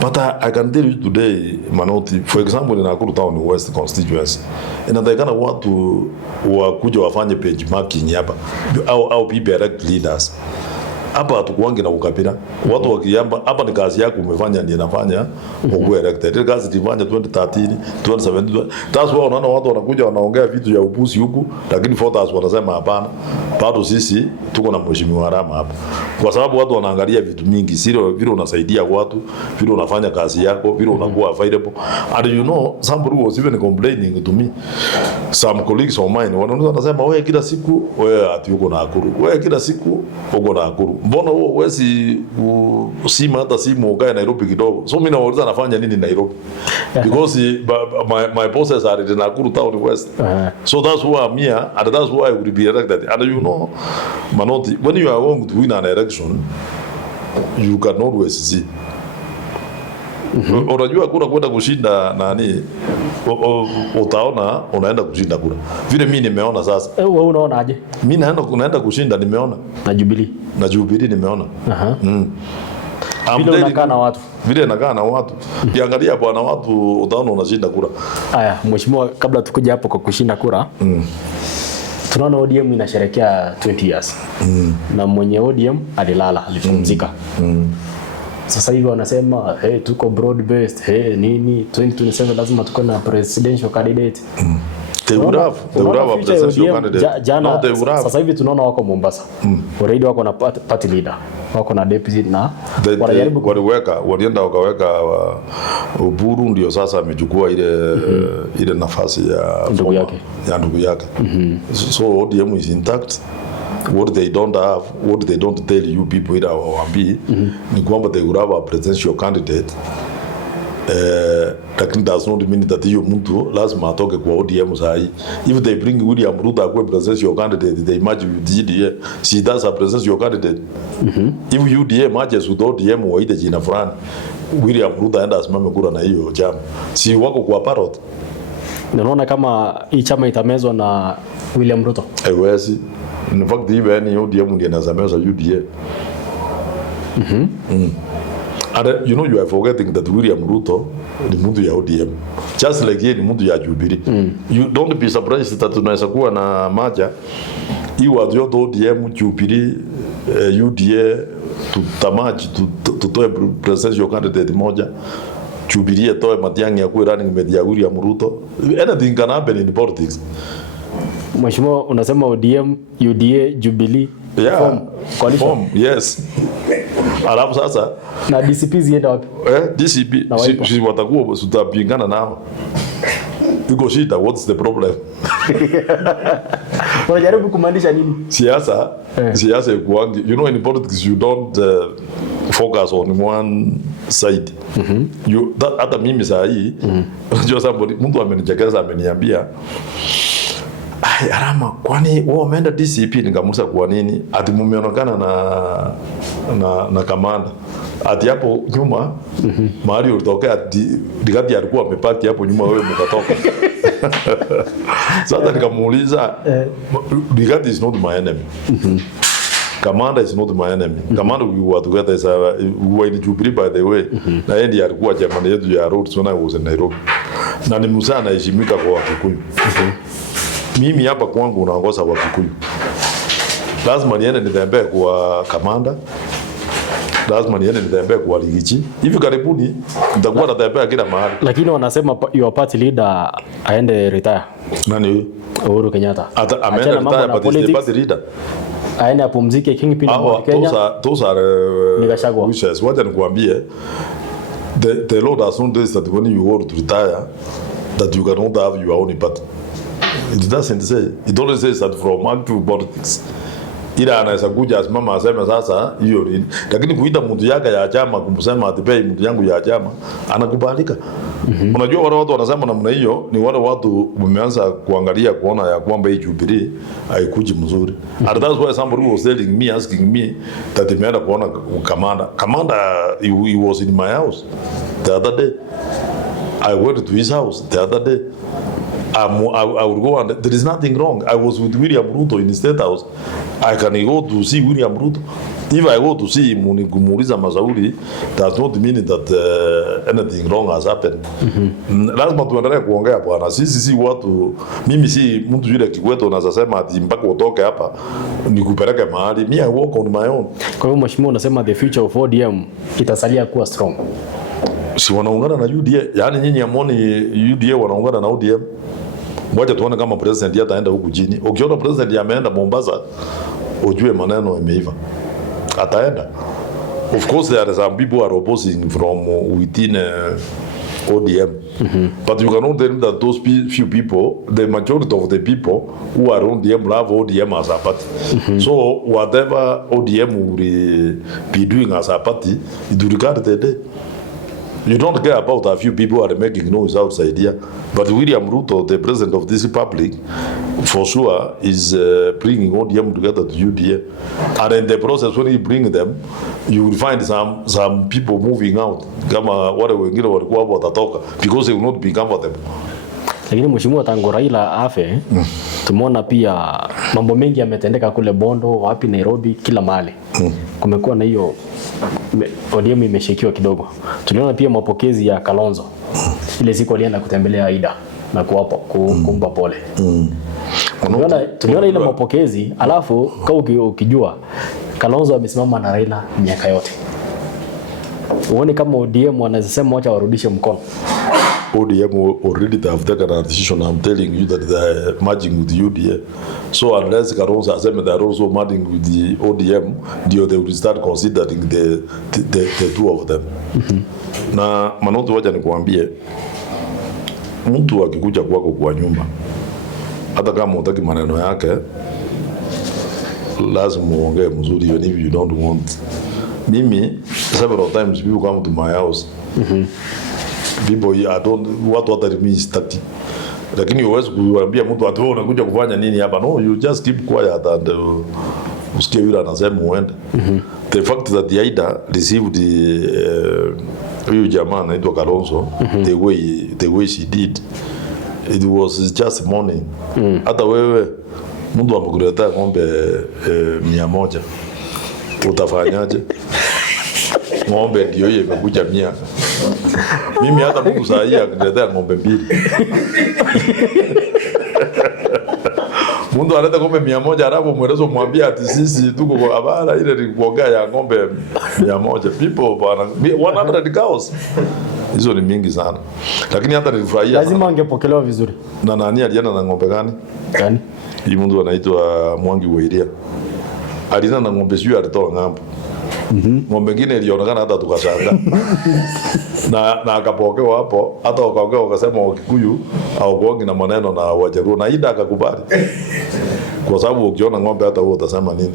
But I can tell you today, Manoti, for example, in Nakuru Town West constituency, inatakikana watu wakuja wafanye page marking hapa au be direct leaders. Hapa hatukuangi na ukabila. Watu wakiamba hapa ni kazi yako umefanya, ndiye nafanya uwe elected. Ile kazi tulifanya 2013, 2017. That's why unaona watu wanakuja wanaongea vitu ya upuzi huku, lakini voters wanasema hapana. Bado sisi tuko na Mheshimiwa Arama hapa. Kwa sababu watu wanaangalia vitu mingi, sio vile unasaidia watu, vile unafanya kazi yako, vile unakuwa available. And you know, somebody was even complaining to me. Some colleagues of mine wanasema wewe kila siku wewe ati uko na Nakuru. Wewe kila siku uko na Nakuru. Mbona wewe huwezi usima hata simu ukae Nairobi kidogo? So mimi nauliza nafanya nini Nairobi? Because my bosses are in Nakuru Town West. So that's why I'm here, and that's why I will be elected. And you know, Manoti, when you are going to win an election, you can always see. Unajua kuna kwenda kushinda nani, utaona unaenda kushinda kura. Vile mimi nimeona sasa. Wewe unaona aje? Mimi naenda kushinda, nimeona. Na Jubilee nimeona. Vile unakaa na watu. Vile nakaa na watu. Kiangalia bwana watu utaona unashinda kura. Haya, mheshimiwa, kabla tukuja hapo kwa kushinda kura. Tunaona ODM inasherehekea 20 years. Na mwenye ODM alilala, alipumzika. Sasa hivi wanasema tuko broad based, nini 2027 lazima tuko na presidential candidate. They would have a presidential candidate. Sasa hivi tunaona wako Mombasa. Already wako na party leader. Wako na deputy na wanajaribu walienda wakaweka Uburu, ndio sasa amechukua ile nafasi ya ndugu yake. So ODM is intact. What they don't have, what they don't tell you people ila waambi ni kwamba they would have a presidential candidate. Lakini does not mean that hiyo mtu lazima atoke kwa ODM sahi. If they bring William Ruto as presidential candidate, they match with UDA. She does a presidential candidate. If UDA matches with ODM waite jina fulani, William Ruto aenda asimame kura na hiyo chama. Si wako kwa parrot. Unaona kama hii chama itamezwa na William Ruto? Haiwezi. In fact, even ODM ndiye anazameza UDA. And you know, you are forgetting that William Ruto ni mtu ya ODM. Just like yeye ni mtu ya Jubilee. You don't be surprised that tunaweza kuwa na maja hii watu yote ODM, Jubilee, UDA tutamaji tutoe presidential candidate moja. Jubilee atoe Matiang'i akuwe running mate ya William Ruto. Anything can happen in politics. Mheshimiwa, unasema ODM, UDA, Jubilee, form, yes. Alafu sasa na DCP zienda wapi? DCP si watakuwa tutapingana nao. Iko shida, what's the problem? Unajaribu kumaanisha nini? Siasa ikuangi. You know, in politics you don't focus on one side. Hata mimi saa hii unajua somebody mtu amenichekeza ameniambia Arama, kwani wewe umeenda DCP? Nikamuuliza kwa nini? Ati mumeonekana na kamanda. Ati hapo nyuma mahali ulitokea digati alikuwa amepaki hapo nyuma, wewe mkatoka. Sasa nikamuuliza, digati is not my enemy. Commander is not my enemy. Commander we were together as we were in Jubilee by the way. Na yeye ndiye alikuwa chairman yetu ya roads when I was in Nairobi. Na ni msana anaheshimika kwa Wakikuyu. Mimi hapa kwangu unaongoza Wakikuyu. Lazima niende nitembee kwa kamanda. lazima niende nitembee kwa ligi. Hivi karibuni nitakuwa natembea kila mahali. Lakini wanasema your party leader aende retire. Nani huyo? Uhuru Kenyatta. Ameenda retire but is the party leader. Aende apumzike kingpin wa Kenya. Those are wishes. Wacha nikuambie, the law does not say that when you want to retire that you cannot have your own party. It doesn't say. It only says that from active politics. Ila anaweza kuja asimama aseme sasa hiyo nini. Lakini kuita mtu yake ya chama kumsema atipei mtu yangu ya chama anakubalika. Unajua wale watu wanasema namna hiyo ni wale watu wameanza kuangalia kuona ya kwamba hii Jubilee haikuji mzuri. And that's why somebody was telling me, asking me that imeenda kuona Kamanda he was in my house the other day. I went to his house the other day. I would go and there is nothing wrong. I was with William Ruto in the State House. I can go to see William Ruto. If I go to see him kumuuliza mashauri, does not mean that anything wrong has happened. Lazima tuendelee kuongea bwana. Sisi si watu, mimi si mtu yule Kikweto unasema ati mpaka utoke hapa nikupeleke mahali. Me I walk on my own. Kwa hiyo mheshimiwa unasema the future of ODM itasalia kuwa strong. Si wanaungana na UDA. Yaani nyinyi amoni UDA wanaungana na ODM. Ngoja tuone kama president ataenda huku chini. Ukiona president ameenda Mombasa, ujue maneno imeiva. Ataenda. Of course there are some people who are opposing from within ODM. But you cannot tell me that those few people, the majority of the people who are ODM love ODM as a party. So whatever ODM will be doing as a party, it will regard the day. You don't care about a few people who are making noise outside here. But William Ruto, the president of this republic, for sure is bringing ODM together to UDA. And in the process, when he bring them, you will find some people moving out. Kama wale wengine walikuwa hapo watatoka because they will not be comfortable. Lakini mheshimiwa tangu Raila afe, tumeona pia mambo mengi yametendeka kule Bondo, wapi Nairobi, kila mahali. Kumekuwa na hiyo ODM imeshikiwa kidogo. Tuliona pia mapokezi ya Kalonzo. Ile siku alienda kutembelea Aida na kuwapa kumpa pole. Tuliona ile mapokezi, alafu kama ukijua Kalonzo amesimama na Raila miaka yote. Uone kama ODM wanaweza sema wacha warudishe mkono. ODM already have taken a decision. I'm telling you that they are merging with the UDA. So unless Kalonzo aseme they are also merging with the ODM, they will start considering the two of them. Na Manoti, wacha nikuambie, mtu akikuja kwako kwa nyumba, hata kama hutaki maneno yake, lazima uongee mzuri even if you don't want. Mimi several times people come to my house. People watu hata mimi sitaki. Lakini huwezi kuambia mtu ati wewe unakuja kufanya nini hapa. No, you just keep quiet and usikie yule anasema uende. The fact that the Aida received huyu jamaa anaitwa Kalonzo, the way she did, it was just morning. Hata wewe mtu amekuletea ng'ombe 100, utafanyaje? Ng'ombe ndio hiyo imekuja 100. Mimi hata Mungu saa hii akiniletea ng'ombe 2. Mungu analeta ng'ombe 100 alafu mwelezo mwambia ati sisi tuko kwa habara ile ni kuongea ya ng'ombe 100. People bana 100 cows. Hizo ni mingi sana. Lakini hata nilifurahia. Lazima angepokelewa vizuri. Na nani alienda na ng'ombe gani? Gani? Hii mtu anaitwa Mwangi Weiria. Alienda na ng'ombe sio alitoa ng'ambo. Ng'ombe ngine ilionekana hata tukashanga. na akapokewa hapo, hata wakaongea wakasema Wakikuyu au kuongi na maneno na Wajaruo, na Ida akakubali. Kwa sababu ukiona ng'ombe hata wewe utasema nini?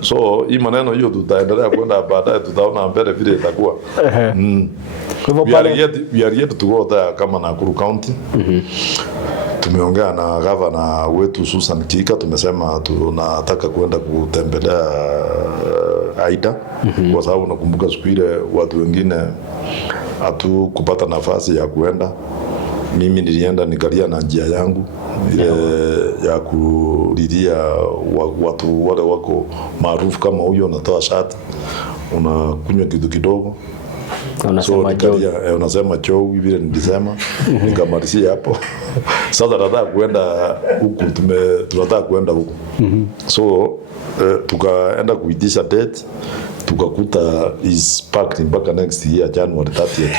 So hii maneno hiyo tutaendelea kwenda baadaye, tutaona mbele vile itakuwa. We are yet to go there kama Nakuru County. Tumeongea na gavana wetu Susan Kika, tumesema tunataka kwenda kutembelea Aida kwa sababu nakumbuka siku ile watu wengine hatukupata nafasi ya kwenda. Mimi nilienda nikalia na njia yangu ile ya kulilia watu wale wako maarufu kama huyo, unatoa shati, unakunywa kitu kidogo, Unasema nikalia unasema Joe vile nilisema nikamalizia hapo. Sasa nataka kuenda huku, tunataka kuenda huku. So tukaenda kuitisha date, tukakuta is packed mpaka next year January 30th.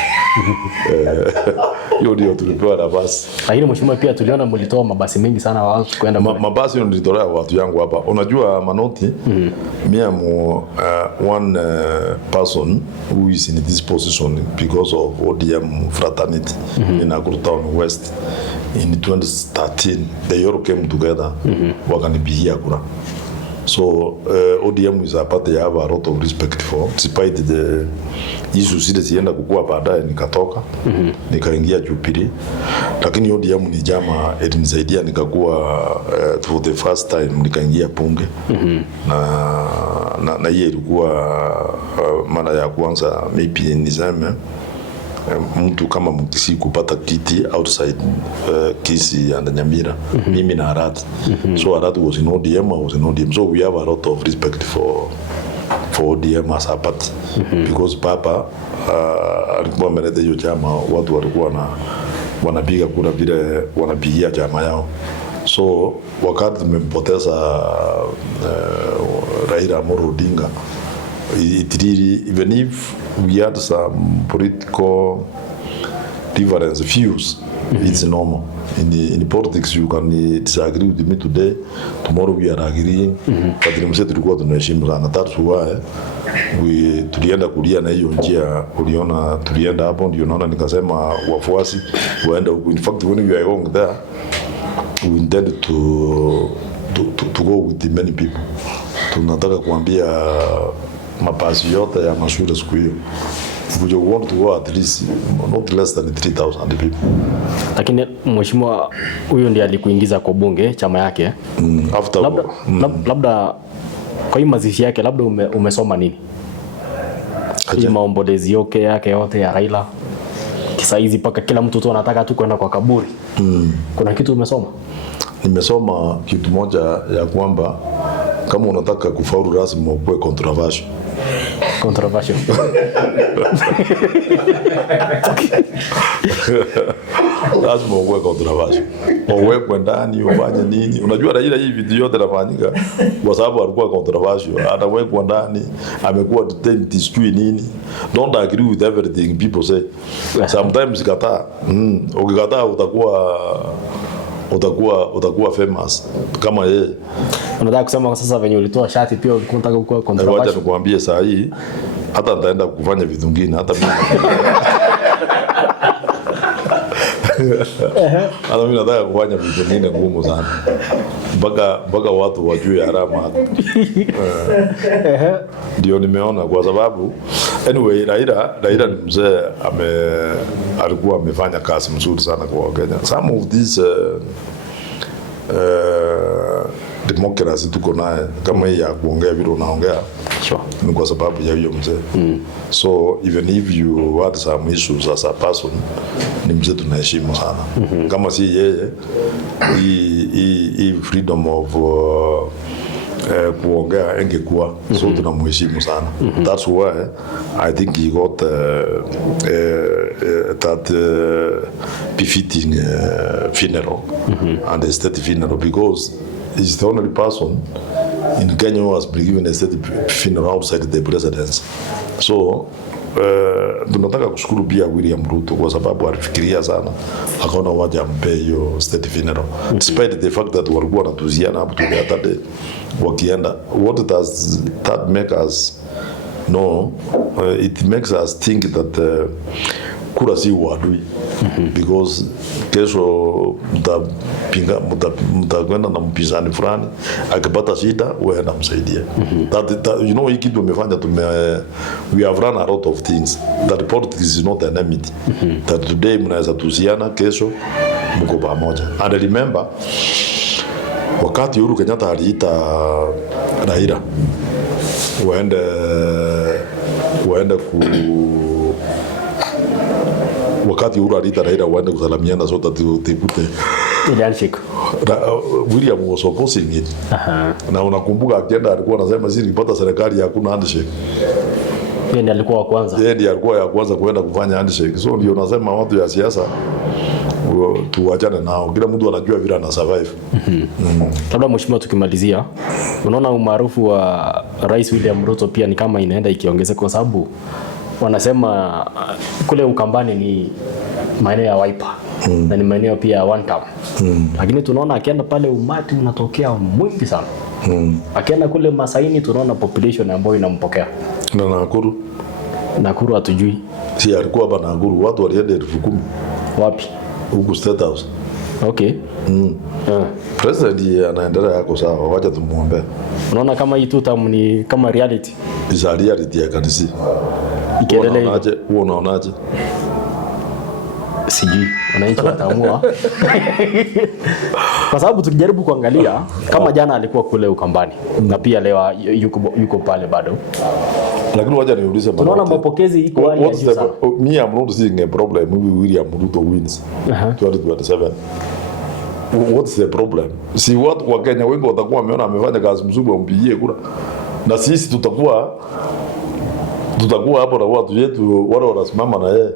Hiyo ndio tulipewa nafasi. Lakini mheshimiwa, pia tuliona mlitoa mabasi mengi sana watu kwenda mabasi nilitolea watu yangu hapa. Unajua Manoti, me am one person who is in this position because of ODM fraternity in Nakuru Town West. In 2013 they all came together wakanipigia kura. So ODM is a party I have a lot of respect for, despite the issues zile zienda kukua baadaye nikatoka nikaingia Jubilee, lakini ODM ni chama ilinisaidia nikakuwa for the first time nikaingia bunge na hiyo ilikuwa mara ya kwanza maybe niseme mtu kama Mkisi kupata kiti outside Kisi and Nyamira, mimi na Arati. So Arati was in ODM, I was in ODM. So we have a lot of respect for ODM as a party because Papa alikuwa ameleta hiyo chama, watu walikuwa wanapiga kura vile wanapigia chama yao. So wakati tumempoteza Raila Amolo Odinga, it really, even if we had some political difference views, it's normal. In politics you can disagree with me today, tomorrow we are agreeing, but nimse tulikuwa tunaheshimu sana. That's why tulienda kulia na hiyo njia, uliona tulienda hapo, ndio naona nikasema wafuasi waenda huko. In fact when we are going there, we intended to go with the many people. Tunataka kuambia mapasi yote ya mashule siku hiyo, we want to go at least not less than 3,000 people. Lakini mheshimiwa, huyo ndiye alikuingiza kwa bunge chama yake. After labda kwa hii mazishi yake labda umesoma nini? Hii maombolezi yake yote ya Raila kisa hizi paka kila mtu tu anataka tu kwenda kwa kaburi. Kuna kitu umesoma? Nimesoma kitu moja ya kwamba kama unataka kufaulu lazima ukuwe controversial. Lazima uwe controversial. Uwe ndani ufanye nini? Unajua Raila hii video yote inafanyika kwa sababu alikuwa controversial. Atawekwa ndani, amekuwa detained sijui nini. Don't agree with everything people say. Sometimes kataa. Ukikataa utakuwa famous kama yeye. Unataka kusema kwa sasa venye ulitoa shati pia ulikuwa unataka kuwa controversial? Wacha nikwambie saa hii hata nitaenda kufanya vitu vingine hata mimi. Hata mimi nataka kufanya vitu vingine ngumu sana. Mpaka watu wajue Arama. Ndio nimeona kwa sababu anyway Raila ni mzee alikuwa amefanya kazi mzuri sana kwa Kenya. Some of these democracy tuko naye kama hii ya kuongea vile unaongea ni kwa sababu ya hiyo mzee. So even if you had some issues as a person, ni mzee tunaheshimu sana. Kama si yeye hii freedom of kuongea engekuwa, so tunamheshimu sana. That's why I think he got that befitting funeral and a state funeral, because he's the only person in Kenya who has been given a state funeral outside the presidency. So tunataka kushukuru pia William Ruto kwa sababu alifikiria sana, akaona waje ampe hiyo state funeral, despite the fact that walikuwa wanatuziana hapo to the other day wakienda. What does that make us know? It makes us think that kura si uadui, because kesho mtakwenda na mpinzani fulani akipata shida wewe namsaidia. That you know, hiki kitu umefanya we have run a lot of things. That politics is not an enemy. That today mnaweza tuziana, kesho mko pamoja. And remember wakati Uhuru Kenyatta aliita Raila waende wakati Uhuru aliita Raila waende kusalamiana sote tukute handshake. William was opposing it. Na unakumbuka akienda alikuwa anasema sisi nikipata serikali hakuna handshake. Yeye ndiye alikuwa wa kwanza. Yeye ndiye alikuwa ya kwanza kuenda kufanya handshake. So ndio nasema watu ya siasa tuachane nao. Kila mtu anajua vile ana survive. Labda mheshimiwa, tukimalizia, unaona umaarufu wa Rais William Ruto pia ni kama inaenda ikiongezeka, kwa sababu wanasema kule Ukambani ni maeneo ya Wiper na ni maeneo pia ya one term. Lakini tunaona akienda pale umati unatokea mwingi sana. Akienda kule Masaini tunaona population ambayo inampokea. Na Nakuru? Nakuru hatujui. Si alikuwa hapa Nakuru, watu walienda 10,000. Wapi? Huko State House. Okay. President anaendelea yako sawa, wacha tumuombe. Unaona kama hii tutam ni kama reality. Is a reality ya kanisa. Ikiendelea. Unaonaje? Sijui, wananchi wataamua. Kwa sababu tukijaribu kuangalia kama jana alikuwa kule Ukambani na pia leo yuko pale bado. Lakini wacha niulize Manoti. Tunaona mapokezi iko hali ya juu sana. Me I'm not seeing a problem if William Ruto wins 2027. What's the problem? Si watu wa Kenya wengi watakuwa wameona amefanya kazi mzuri wampigie kura. Na sisi tutakuwa hapo na watu wetu wale wanasimama na yeye.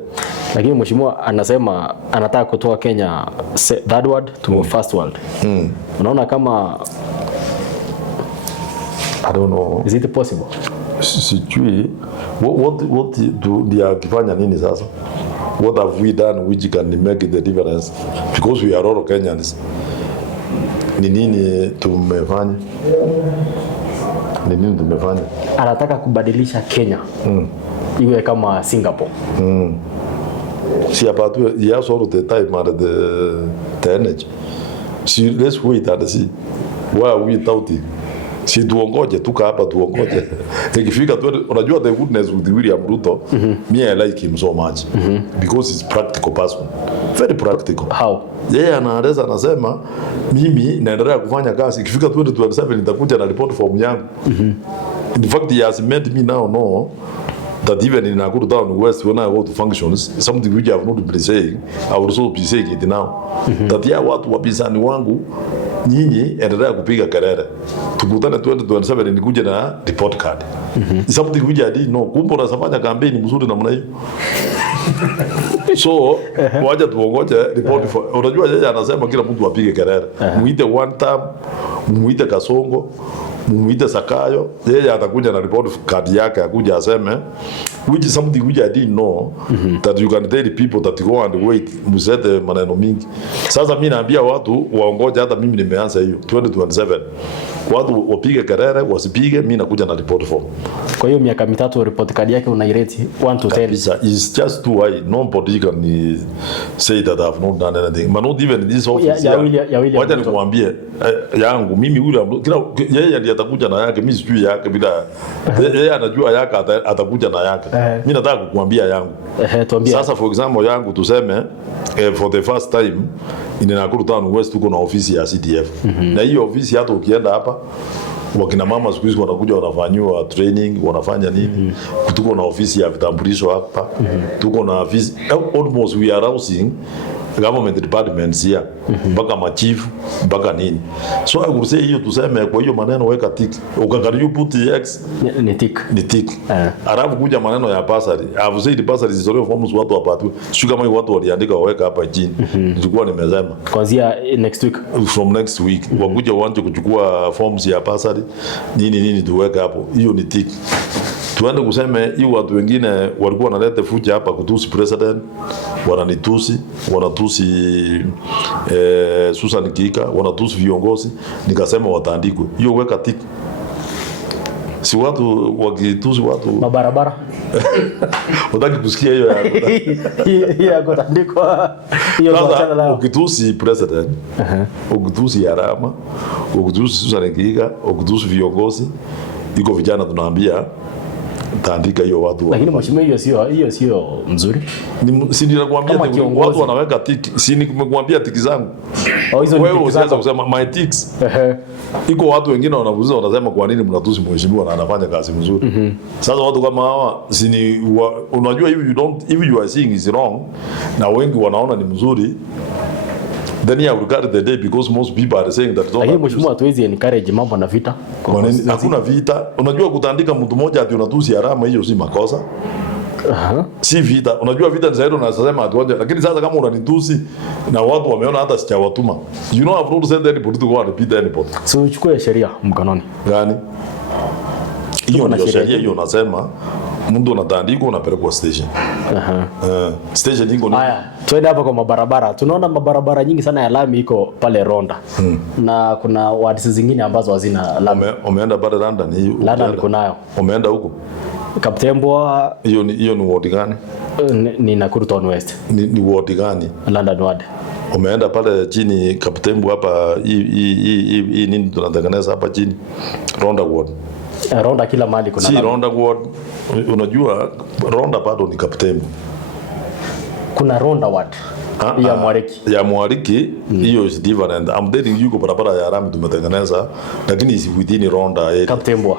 Lakini mheshimiwa anasema anataka kutoa Kenya third world to first world. Unaona kama I don't know. Is it possible? Sijui what do akifanya nini sasa? What have we done which can make the difference? Because we are all Kenyans. Ni nini tumefanya? Anataka kubadilisha Kenya iwe kama Singapore. See about he has all the time and the energy. See, let's wait and see. Why are we doubting? Si tuongoje tuka hapa tuongoje. Ikifika tu unajua the goodness with William Ruto, me I like him so much because he's practical person. Very practical. How? Yeye anaeleza anasema mimi naendelea kufanya kazi, ikifika 2027 nitakuja na report form yangu. In fact he has made me now know that even in Nakuru Town West, when I go to functions, something which I have not been saying, I will also be saying it now. That ya watu wapinzani wangu nyinyi endelea kupiga kelele. Tukutane 2027 nikuje na report card. Something which I didn't know. Kumbe unafanya kampeni mzuri namna hiyo. So, waje tuongoje report for. Unajua yeye anasema kila mtu apige kelele. Muite one time, muite Kasongo, muite Sakayo, yeye atakuja na report card yake akuja aseme which is something which I didn't know that you can tell the people that go and wait msete maneno mingi. Sasa mimi naambia watu waongoje, hata mimi nimeanza hiyo 2027. Watu wapige kelele, wasipige, mimi nakuja na report form. Kwa hiyo miaka mitatu report card yake unairate 1 to 10. It's just too high. Nobody can say that I've not done anything. But not even in this office. Wacha nikwambie yangu mimi yule kila yeye ndiye atakuja na yake, mimi sijui yake bila yeye anajua yake atakuja na yake. Mimi nataka kukuambia yangu. Tuambie. Sasa for example yangu tuseme for the first time in Nakuru Town West tuko na ofisi ya CDF. Na hiyo ofisi hata ukienda hapa wakina mama siku hizi wanakuja wanafanywa training, wanafanya nini. Tuko na ofisi ya vitambulisho hapa. Tuko na ofisi almost we are housing government departments here mpaka machifu mpaka nini. So I would say hiyo tuseme kwa hiyo maneno weka tick. Ukakaribu put x ni tick. Alafu kuja maneno ya basari. I would say the basari is already forms watu wapatwe. Sio kama watu waliandika waweka hapa chini. Nilikuwa nimesema kuanzia next week, from next week wakuja uanze kuchukua forms ya basari nini tuweka hapo. Hiyo ni tick. Tuende kuseme hiyo watu wengine walikuwa wanaleta fuja hapa kutusi president, wananitusi Susan Kika, wanatusi viongozi, nikasema wataandikwe. Hiyo weka tick. Si watu wakitusi watu mabarabara. Unataka kusikia hiyo yako. Hiyo yako tandikwa. Hiyo kwa la ukitusi president, ukitusi Arama, ukitusi Susan Kika, ukitusi viongozi, iko vijana tunaambia taandika hiyo watu. Lakini mheshimiwa hiyo sio mzuri. Si ninakwambia watu wanaweka tiki. Si nimekuambia tiki zangu. Wewe usianze kusema my ticks. Iko watu wengine wanavuza wanasema kwa nini mnatusi mheshimiwa na anafanya kazi nzuri. Sasa watu kama hawa unajua if you are seeing is wrong na wengi wanaona ni mzuri, then I will carry the day because most people are saying that don't Lakini abuse. mheshimiwa, hatuwezi encourage mambo na vita. Kwa nini? Hakuna vita. Unajua kutandika mtu mmoja ati unatusi Arama, hiyo si makosa. Si vita. Unajua vita ni zaidi unasema atuaje, lakini sasa kama unanitusi na watu wameona hata sijawatuma. You know I've not sent anybody to go and repeat anybody. So uchukue sheria mkononi. Gani? Hiyo ndio sheria hiyo nasema mtu unatandikwa unapelekwa station. Station iko. Haya, twende hapa kwa mabarabara. Tunaona mabarabara nyingi sana ya lami iko pale Ronda. Na kuna wards zingine ambazo hazina lami. Umeenda pale London hii? London kunayo. Umeenda huko? Kaptembwa. Hiyo ni ward gani? Ni Nakuru Town West. Ni ward gani? London ward. Umeenda pale chini Kaptembwa hapa hii nini tunatengeneza hapa chini? Ronda ward. Ronda kila mahali kuna. Si Ronda ward. Unajua Ronda bado ni Kaptembwa. Kuna Ronda ward. Ya Mwariki. Ya Mwariki hiyo is different. I'm telling you kwa barabara ya Arama tumetengeneza lakini is within Ronda area. Kaptembwa.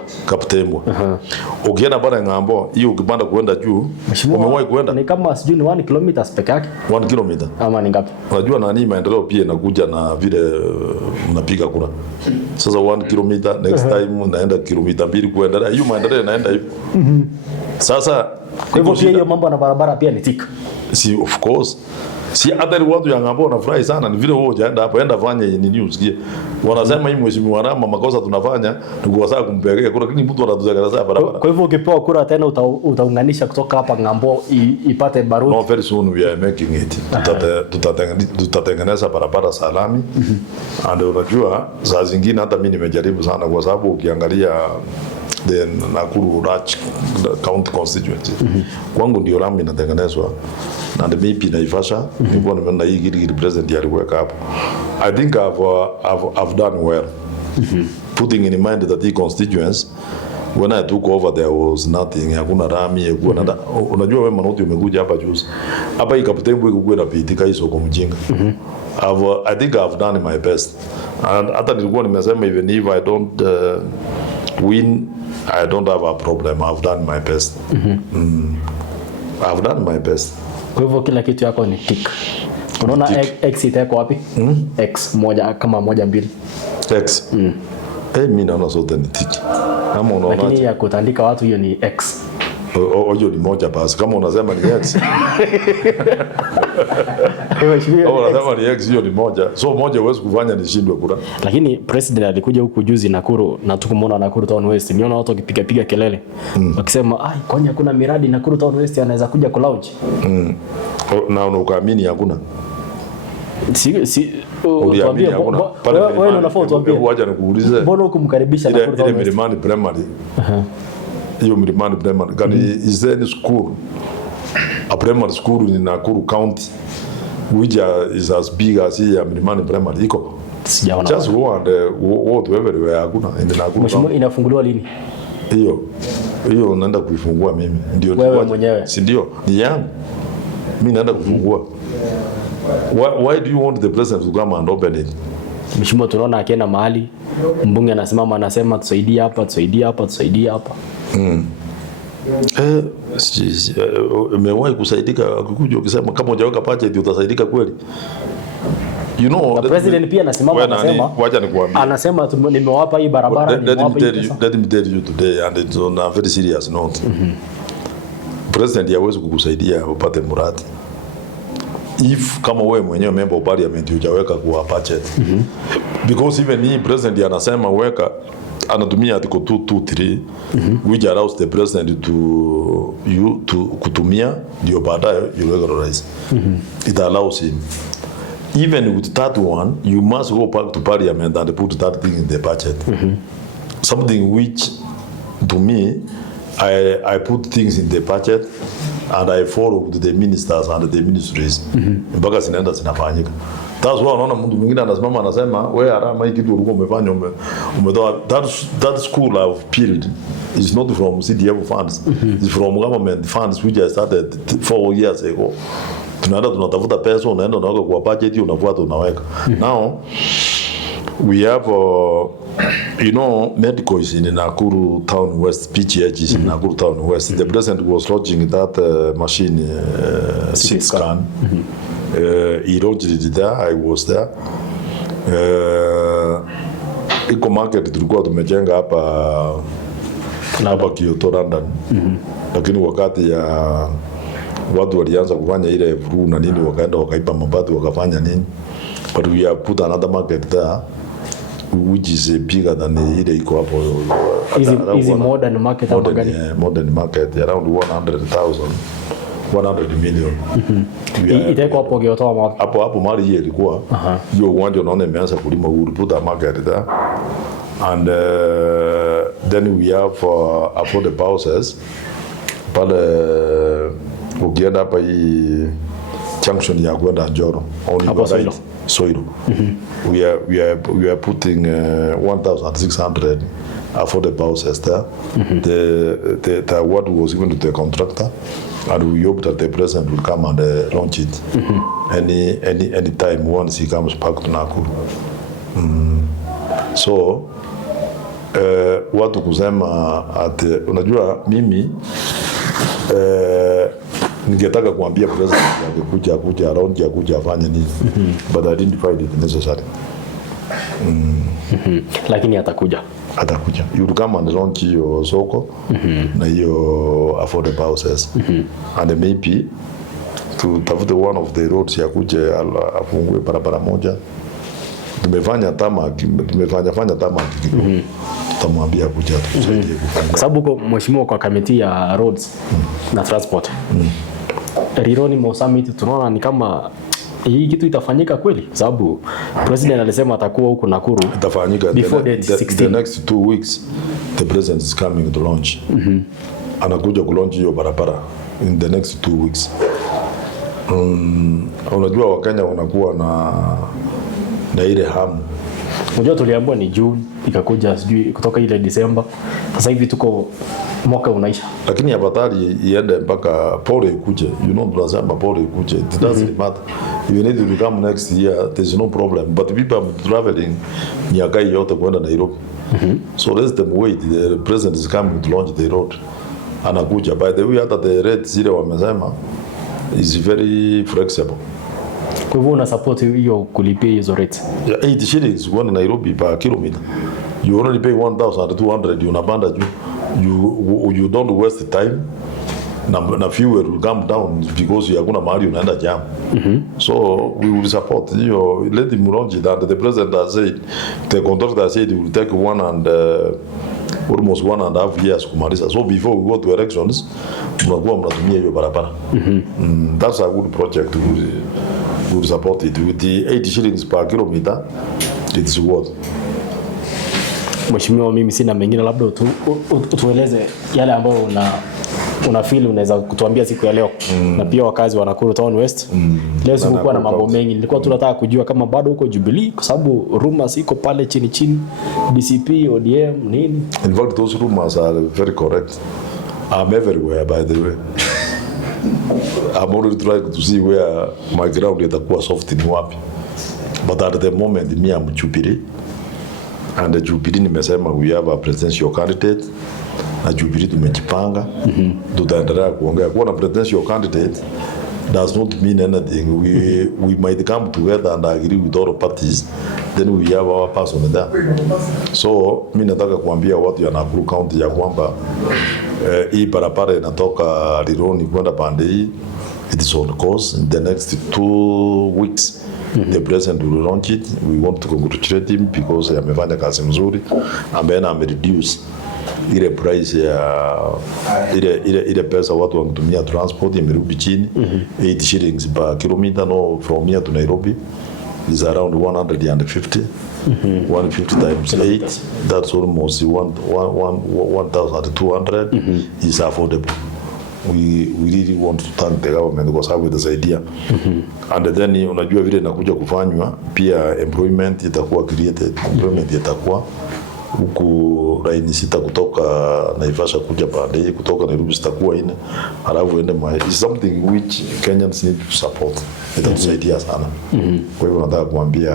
Ukienda pale ng'ambo hiyo ukipanda kuenda juu umewahi kuenda? Ni kama sijui ni 1 km peke yake. 1 km. Ama ni ngapi? Unajua nani maendeleo pia inakuja na vile mnapiga kura. Sasa 1 km next time unaenda kilomita 2 kuendelea. Hiyo maendeleo inaenda hivyo. Sasa kwa hivyo pia hiyo mambo na barabara pia ni tika. Si of course. Si hata watu ya ng'ambo wanafurahi sana, ni vile wewe hujaenda hapo, enda fanye nini usikie. Wanasema hii mheshimiwa Arama makosa tunafanya ni kuwasa kumpelekea kura, lakini mtu anatuzegeleza barabara. Kwa hivyo ukipewa kura tena utaunganisha kutoka hapa ng'ambo ipate baruti. No, very soon we are making it. Tutatengeneza barabara salami. And unajua saa zingine hata mimi nimejaribu sana kwa sababu ukiangalia the Nakuru county constituency kwangu ndio lami inatengenezwa na maybe Naivasha nilikuwa nimeona hii gili president aliweka hapo. I think I've done well putting in mind that the constituency when I took over there was nothing, hakuna rami, hakuna unajua wewe Manoti umekuja hapa juzi hapa hii Kaptembwa iko na pitika hizo kwa mjinga. I think I've done my best and hata nilikuwa nimesema even if I don't win I don't have a problem. I've done my best. I've done my best. Kwa hivyo kila kitu yako ni tick. Unaona X itakuwa wapi? X moja kama 1 2. X. Mimi naona zote ni tick. Kama unaona lakini ya kutandika watu hiyo ni X. Hiyo ni moja basi. Kama unasema ni X. Unasema ni X, hiyo ni moja. So moja huwezi kufanya nishindwe kura. Lakini president alikuja huku juzi Nakuru na tukumwona Nakuru Town West. Niona watu wakipiga kelele. Wakisema kwani hakuna miradi Nakuru Town West anaweza kuja ku launch. Na unaamini hakuna? Tuambie wewe unafaa tuambie. Wacha nikuulize. Mbona hukumkaribisha Nakuru Town West? Ile Milimani Primary. Hiyo Milimani Primary. Kani is there any school? A primary school in Nakuru County which is as big as here Milimani Primary iko? Sijaona. Just go and what everywhere hakuna in Nakuru. Mheshimiwa, inafunguliwa lini? Hiyo naenda kuifungua mimi. Ndio wewe mwenyewe. Si ndio? Ni yangu. Mimi naenda kufungua. Why do you want the president to come and open it? Mheshimiwa, tunaona akienda mahali mbunge anasimama anasema tusaidie hapa, tusaidie hapa, tusaidie hapa. Umewahi kusaidika ukikuja ukisema kama hujaweka budget utasaidika kweli? You know, the president pia anasimama anasema, wacha nikuambie. Anasema nimewapa hii barabara, nimewapa hii pesa. Let me tell you today and it's on a very serious note. President hawezi kukusaidia upate mradi if kama wewe mwenyewe member of parliament hujaweka kwa budget. Because even he president anasema weka anatumia article 223 which allows the president to kutumia ndio baadaye you regularize. It allows him. Even with that one, you must go back to parliament and put that thing in the budget. Something which to me I put things in the budget and I follow the ministers and the ministries mpaka zinaenda zinafanyika. That's why unaona mtu mwingine anasimama anasema wewe Arama hii kitu ulikuwa umefanya umetoa that school I've built is not from CDF funds. It's from government funds which I started 4 years ago. Tunaenda tunatafuta pesa, unaenda unaweka kwa budget, unafuata unaweka. Now we have medical is in Nakuru Town West, PGH is in Nakuru Town West. The president was launching that machine, 6 scan. He launched it there, I was there. Iko market tulikuwa tumejenga hapa Kyoto London. Lakini wakati ya watu walianza kufanya ile vurugu na nini, wakaenda wakaipa mabati wakafanya nini, but we have put another market there which is bigger than ile iko hapo. Is modern market hapo gani? Modern market around 100 million. Itaiko hapo Kyoto hapo mali hiyo ilikuwa hiyo uwanja unaona imeanza kulima, we put a market there. And then we have affordable houses pale ukienda hapa hii junction ya kwenda Njoro hapo Soiro. We are putting 1,600 affordable houses there. The award was given to the contractor, and we hope that the president will come and launch it any time once he comes back to Nakuru. So watu kusema ati unajua mimi ningetaka kuambia president kuja around afanye nini, but I didn't find it necessary. Lakini atakuja. You will come and launch hiyo soko na hiyo affordable houses, and maybe tutafute one of the roads ya kuja afungue barabara moja. Tumefanya tamak kidogo. Tutamwambia kuja tusaidie kufanya. Kwa sababu uko mheshimiwa kwa kamati ya roads na transport. Rironi Mo Summit tunaona ni kama hii kitu itafanyika kweli, kwa sababu president alisema atakuwa huko Nakuru. Itafanyika before date 16. The next 2 weeks the president is coming to launch. Anakuja ku launch hiyo barabara in the next 2 weeks. Unajua Wakenya wanakuwa na ile hamu. Unajua tuliambiwa ni June ikakuja sijui kutoka ile December. Sasa hivi tuko mwaka unaisha. Lakini afadhali iende mpaka pole ikuje. Tunasema pole ikuje. It doesn't matter. Even if you come next year, there's no problem. But people are traveling Nyagai yote kwenda Nairobi. So let them wait. The president is coming to launch the road. Anakuja. By the way, hata the rates zile wamesema is very flexible. Kwa hivyo una support hiyo kulipia hizo rates? Yeah, 80 shillings kwenda Nairobi per kilometer. You only pay 1,200, unapanda juu. You don't waste time. Na fuel will come down because hakuna mahali unaenda jam. So we will support you. Let him launch it, and the president has said, the contractor has said it will take almost 1.5 years kumaliza. So before we go to elections, mnakuwa mnatumia hiyo barabara. That's a good project. We will support it with the 80 shillings per kilometer. It is worth. Mheshimiwa, mimi sina mengine, labda utueleze yale ambayo una feel unaweza kutuambia siku ya leo. Na pia wakazi wa Nakuru Town West. Leo sikuwa na mambo mengi. Nilikuwa tunataka kujua kama bado uko Jubilee, kwa sababu rumors iko pale chini DCP, ODM nini. In fact, those rumors are very correct. I'm everywhere, by the way. I'm only trying to see where my ground itakuwa soft ni wapi. But at the moment, me I'm Jubilee. And the Jubilee nimesema we have a presidential candidate. Na Jubilee tumejipanga. Tutaendelea kuongea. Kuwa na presidential candidate does not mean anything. We might come together and agree with all parties. Then we have our person there. So mimi nataka kuambia watu ya Nakuru County ya kwamba hii barabara inatoka Rironi kwenda pande hii. It is on course. In the next 2 weeks the president will launch it. We want to congratulate him because amefanya kazi mzuri. Amereduce ile price ya ile pesa watu wanatumia transport imerudi chini. 8 shillings per kilometer from here to Nairobi is around 150. 150 times 8, that's almost 1,200 is affordable. We really want to thank the government kwa sababu itasaidia. And then unajua vile inakuja kufanywa pia employment itakuwa created. Employment itakuwa huku line sita kutoka Naivasha kuja pande kutoka Nairobi sitakuwa ine, alafu ende is something which Kenyans need to support. Itatusaidia sana. Kwa hivyo nataka kuambia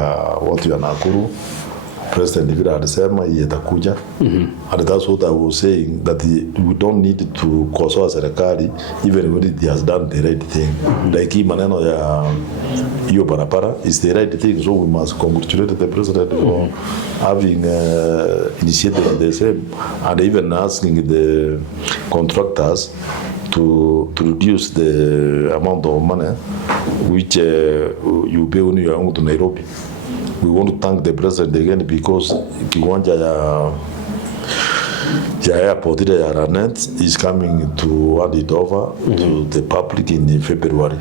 watu ya Nakuru President vile alisema itakuja. And that's what I was saying, that we don't need to kosoa serikali even when it has done the right thing. Like hii maneno ya hiyo barabara is the right thing, so we must congratulate the president for having initiated the same, and even asking the contractors to reduce the amount of money which you pay when you are going to Nairobi. We want to thank the president again because kiwanja ya airport ile ya Ranet is coming to hand it over to the public in February.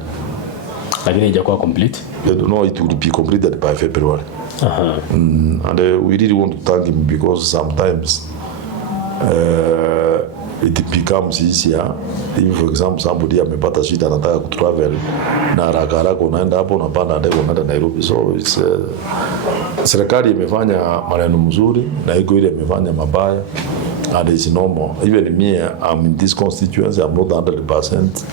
Lakini haijakuwa complete. They don't know it will be completed by February. And we really want to thank him because sometimes it becomes easier if, for example, somebody amepata shida anataka kutravel na haraka haraka unaenda hapo unapanda ndege unaenda Nairobi. So it's serikali imefanya maneno mzuri na iko ile imefanya mabaya, and it's normal. Even me, I'm in this constituency, I'm not 100%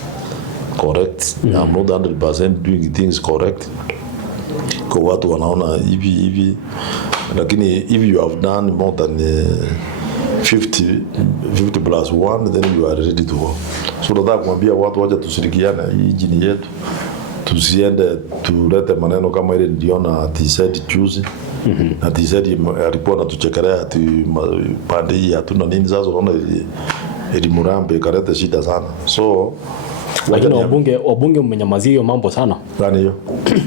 correct. I'm not 100% doing things correct. Kwa watu wanaona hivi, lakini if you have done more than 50 plus 1, then you are ready to go. So nataka kumwambia watu waje tushirikiane hii jini yetu, tusiende tulete maneno kama ile niliona TZ juzi. Na TZ alikuwa anatuchekelea ati pande hii hatuna nini. Sasa unaona ili Murambe kaleta shida sana. So lakini wabunge mmenyamazia hiyo mambo sana. Gani hiyo?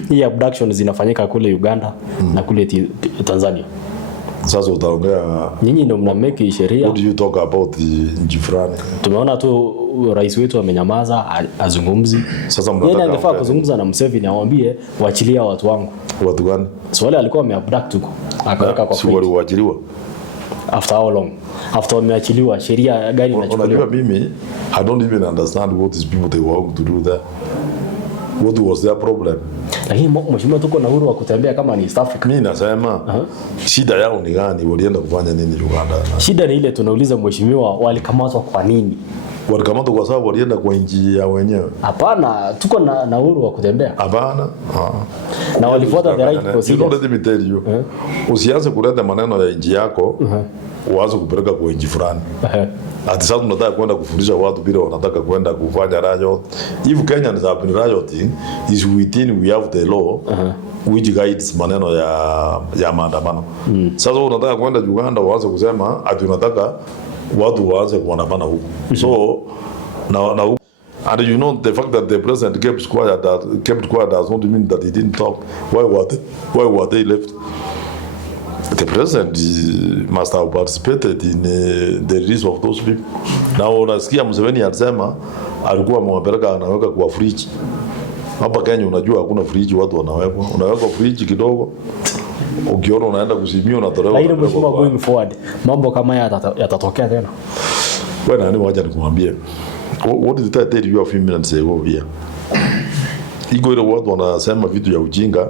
Hii abduction zinafanyika kule Uganda na kule Tanzania. Sasa utaongea nyinyi ndio mna make sheria. What do you talk about nchi fulani? Tumeona tu rais wetu amenyamaza azungumzi. Sasa mnataka yeye angefaa kuzungumza na Museveni awaambie waachilia watu wangu. Watu gani? Swali alikuwa ameabduct huko. Akaweka kwa free. Si waliachiliwa? After how long? After wameachiliwa sheria gani inachukuliwa? Unajua mimi I don't even understand what these people they were to do there. What was their problem? Lakini mheshimiwa tuko na uhuru wa kutembea kama ni East Africa. Mimi nasema shida yao ni gani? Walienda kufanya nini Uganda? Shida ni ile tunauliza mheshimiwa, walikamatwa kwa nini? Walikamatwa kwa sababu walienda kwa nchi ya wenyewe. Hapana, tuko na uhuru wa kutembea. Hapana. Na walifuata the right procedure. You don't let me tell you. Usianze kuleta maneno ya nchi yako, uanze kupeleka kwa nchi fulani. Ati sasa tunataka kwenda kufundisha watu bila wanataka kwenda kufanya riot. If Kenyans have been rioting, is within we have the law which guides maneno ya maandamano. Sasa unataka kwenda Uganda uanze kusema ati unataka watu waanze kuandamana huko. So na and you know the fact that the president kept quiet does not mean that he didn't talk. Why were they left? The president must have participated in the release of those people. Na unasikia Museveni alisema alikuwa amewapeleka anaweka kwa fridge. Hapa Kenya unajua hakuna fridge watu wanawekwa. Unaweka fridge kidogo. Ukiona unaenda kusimia unatolewa. Lakini mheshimiwa, going forward mambo kama yatatokea tena. Wewe nani waje nikwambie. What did I tell you a few minutes ago here? Iko ile watu wanasema vitu ya ujinga,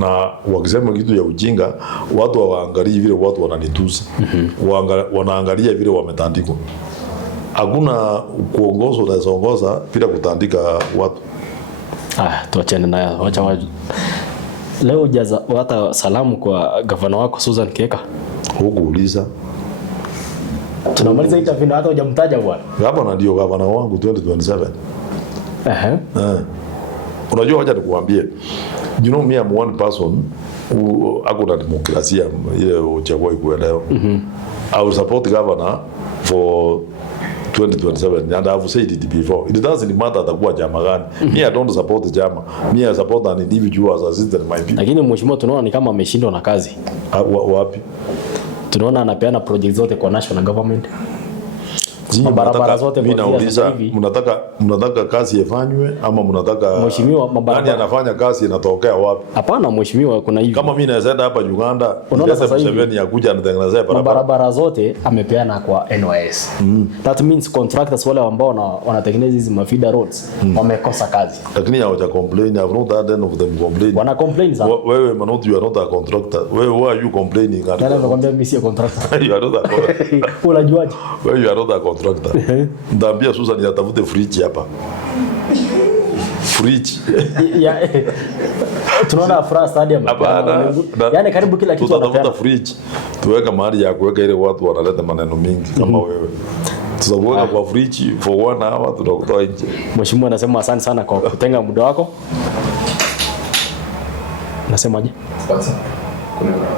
na wakisema kitu ya ujinga watu hawaangalii vile watu wananitusi. Wanaangalia vile wametandikwa. Hakuna kuongoza unaongoza bila kutandika watu. Tuachane nayo. Wacha waje. Leo jaza hata salamu kwa gavana wako Susan Keka. Hukuuliza. Tunamaliza interview na hata hujamtaja bwana. Gavana ndio gavana wangu 2027. Unajua wacha nikuambie. You know me, I'm one person who hakuna demokrasia ile uchaguzi kuelewa. I will support governor for 2027 and I have said it before. It doesn't matter atakuwa chama gani. Me I don't support chama. Me I support an individual as a citizen my people. Lakini mheshimiwa tunaona ni kama ameshindwa na kazi. Wapi? Tunaona anapeana project zote kwa national government. Barabara zote mimi nauliza, mnataka kazi ifanywe ama mnataka mheshimiwa mabarabara? Nani anafanya kazi inatokea wapi? Hapana mheshimiwa, kuna hivi. Kama mimi naenda hapa Uganda, unaona sasa hivi yakuja anatengeneza barabara zote amepeana kwa NYS. That means contractors wale ambao wanatengeneza hizi mafida roads wamekosa kazi. Lakini hawaja complain. I've not heard any of them complain. Wana complain sana. Wewe Manoti, you are not a contractor. Why are you complaining? Nani anakuambia mimi si contractor? You are not a contractor. Unajuaje? Wewe you are not a contractor. Ndambia Susan yatafute fridge hapa. Fridge. Tunaona Afra Stadium. Yaani karibu kila kitu wanapenda. Fridge. Tuweka mahali ya kuweka ile watu wanaleta maneno mingi kama wewe. Tutakuweka kwa fridge for 1 hour tutakutoa nje. Mheshimiwa anasema asante sana kwa kutenga muda wako. Nasemaje?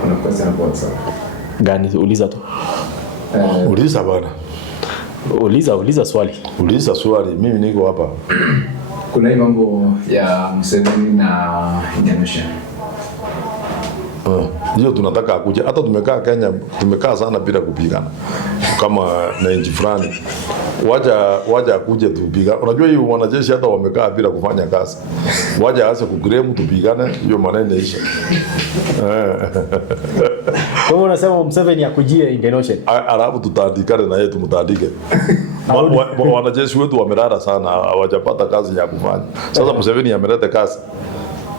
Kuna question hapo sasa. Gani? Uliza tu. Uliza bwana. Uliza swali. Uliza swali. Mimi niko hapa. Kuna hii mambo ya Museveni na Indonesia. Hiyo tunataka akuje. Hata tumekaa Kenya, tumekaa sana bila kupigana. Kama na nchi fulani. Waja akuje tupigane. Unajua hiyo wanajeshi hata wamekaa bila kufanya kazi. Waja aase kugremu tupigane, hiyo maneno inaisha. Kwa hiyo unasema Museveni akujie Indonesia. Alafu tutaandikane na yeye tumtandike. Wanajeshi wetu wamelala sana, hawajapata kazi ya kufanya. Sasa Museveni ameleta kazi.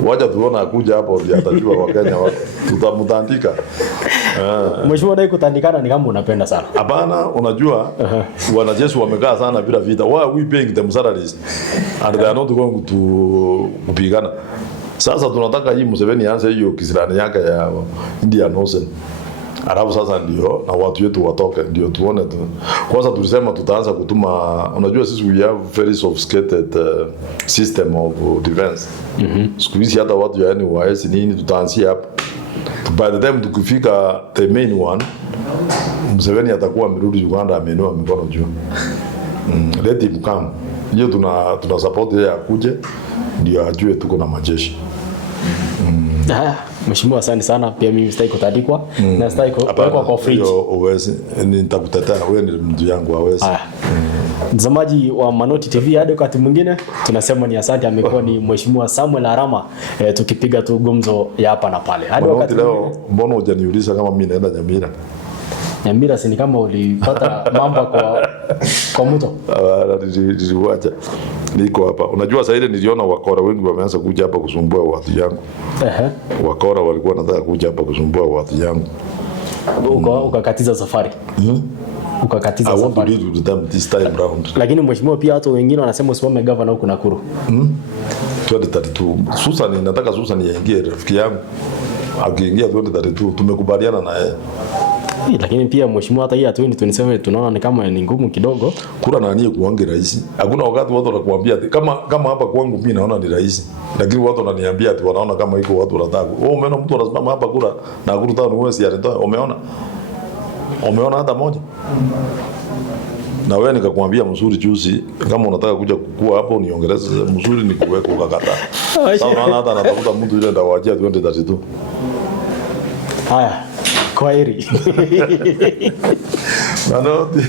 Waja tuona akuja hapo ndio atajua Wakenya wako. Tutamtandika. Mheshimiwa, dai kutandikana ni kama unapenda sana. Hapana, unajua wanajeshi wamekaa sana bila vita. Why are we paying them salaries and they are not going to kupigana? Sasa tunataka hii Museveni aanze hiyo kisirani yake ya Indian Ocean. Alafu sasa ndio na watu wetu watoke ndio tuone tu. Kwanza tulisema tutaanza kutuma, unajua sisi we have very sophisticated system of defense. Siku hizi hata watu yaani waesi nini tutaanzia hapo. By the time tukifika the main one, Museveni atakuwa amerudi Uganda ameinua mikono juu. Let him come. Hiyo tuna support yeye akuje ndio ajue tuko na majeshi. Mheshimiwa, asante sana. Pia mimi sitaki kutandikwa na sitaki kuwekwa kwa fridge. Hiyo uwezi nitakutetea, wewe ni mtu yangu hawezi. Mtazamaji wa Manoti TV, hadi wakati mwingine tunasema ni asante. Amekuwa ni Mheshimiwa Samwel Arama, tukipiga tu gumzo ya hapa na pale. Hadi wakati leo, mbona hujaniuliza kama mimi naenda Nyamira? Nyamira si ni kama ulipata mambo kwa mto? Niliwacha. Niko hapa. Unajua sasa ile niliona wakora wengi wameanza kuja hapa kusumbua watu yangu. Wakora walikuwa wanataka kuja hapa kusumbua watu yangu. Ukakatiza safari. Ukakatiza safari. I want to do them this time round. Lakini mheshimiwa, pia watu wengine wanasema usimame governor huko Nakuru. 2032. Susan, nataka Susan yaingie, rafiki yangu. Akiingia 2032 tumekubaliana na yeye. Lakini pia mheshimiwa, hata hii ya 2027 tunaona ni kama ni ngumu kidogo. Kura na nani kuange rais? Hakuna wakati watu wanakuambia kama hapa kwangu mimi naona ni rais. Lakini watu wananiambia ati wanaona kama iko watu wanataka. Umeona mtu anasimama hapa kura na Nakuru town wewe alitoa. Umeona hata moja? Na wewe nikakwambia mzuri juzi, kama unataka kuja kukua hapo niongeleze mzuri ni kuweka ukakataa. Sasa unaona hata anatafuta mtu yule ndawajia 2032. Haya. Kwaheri. Manoti.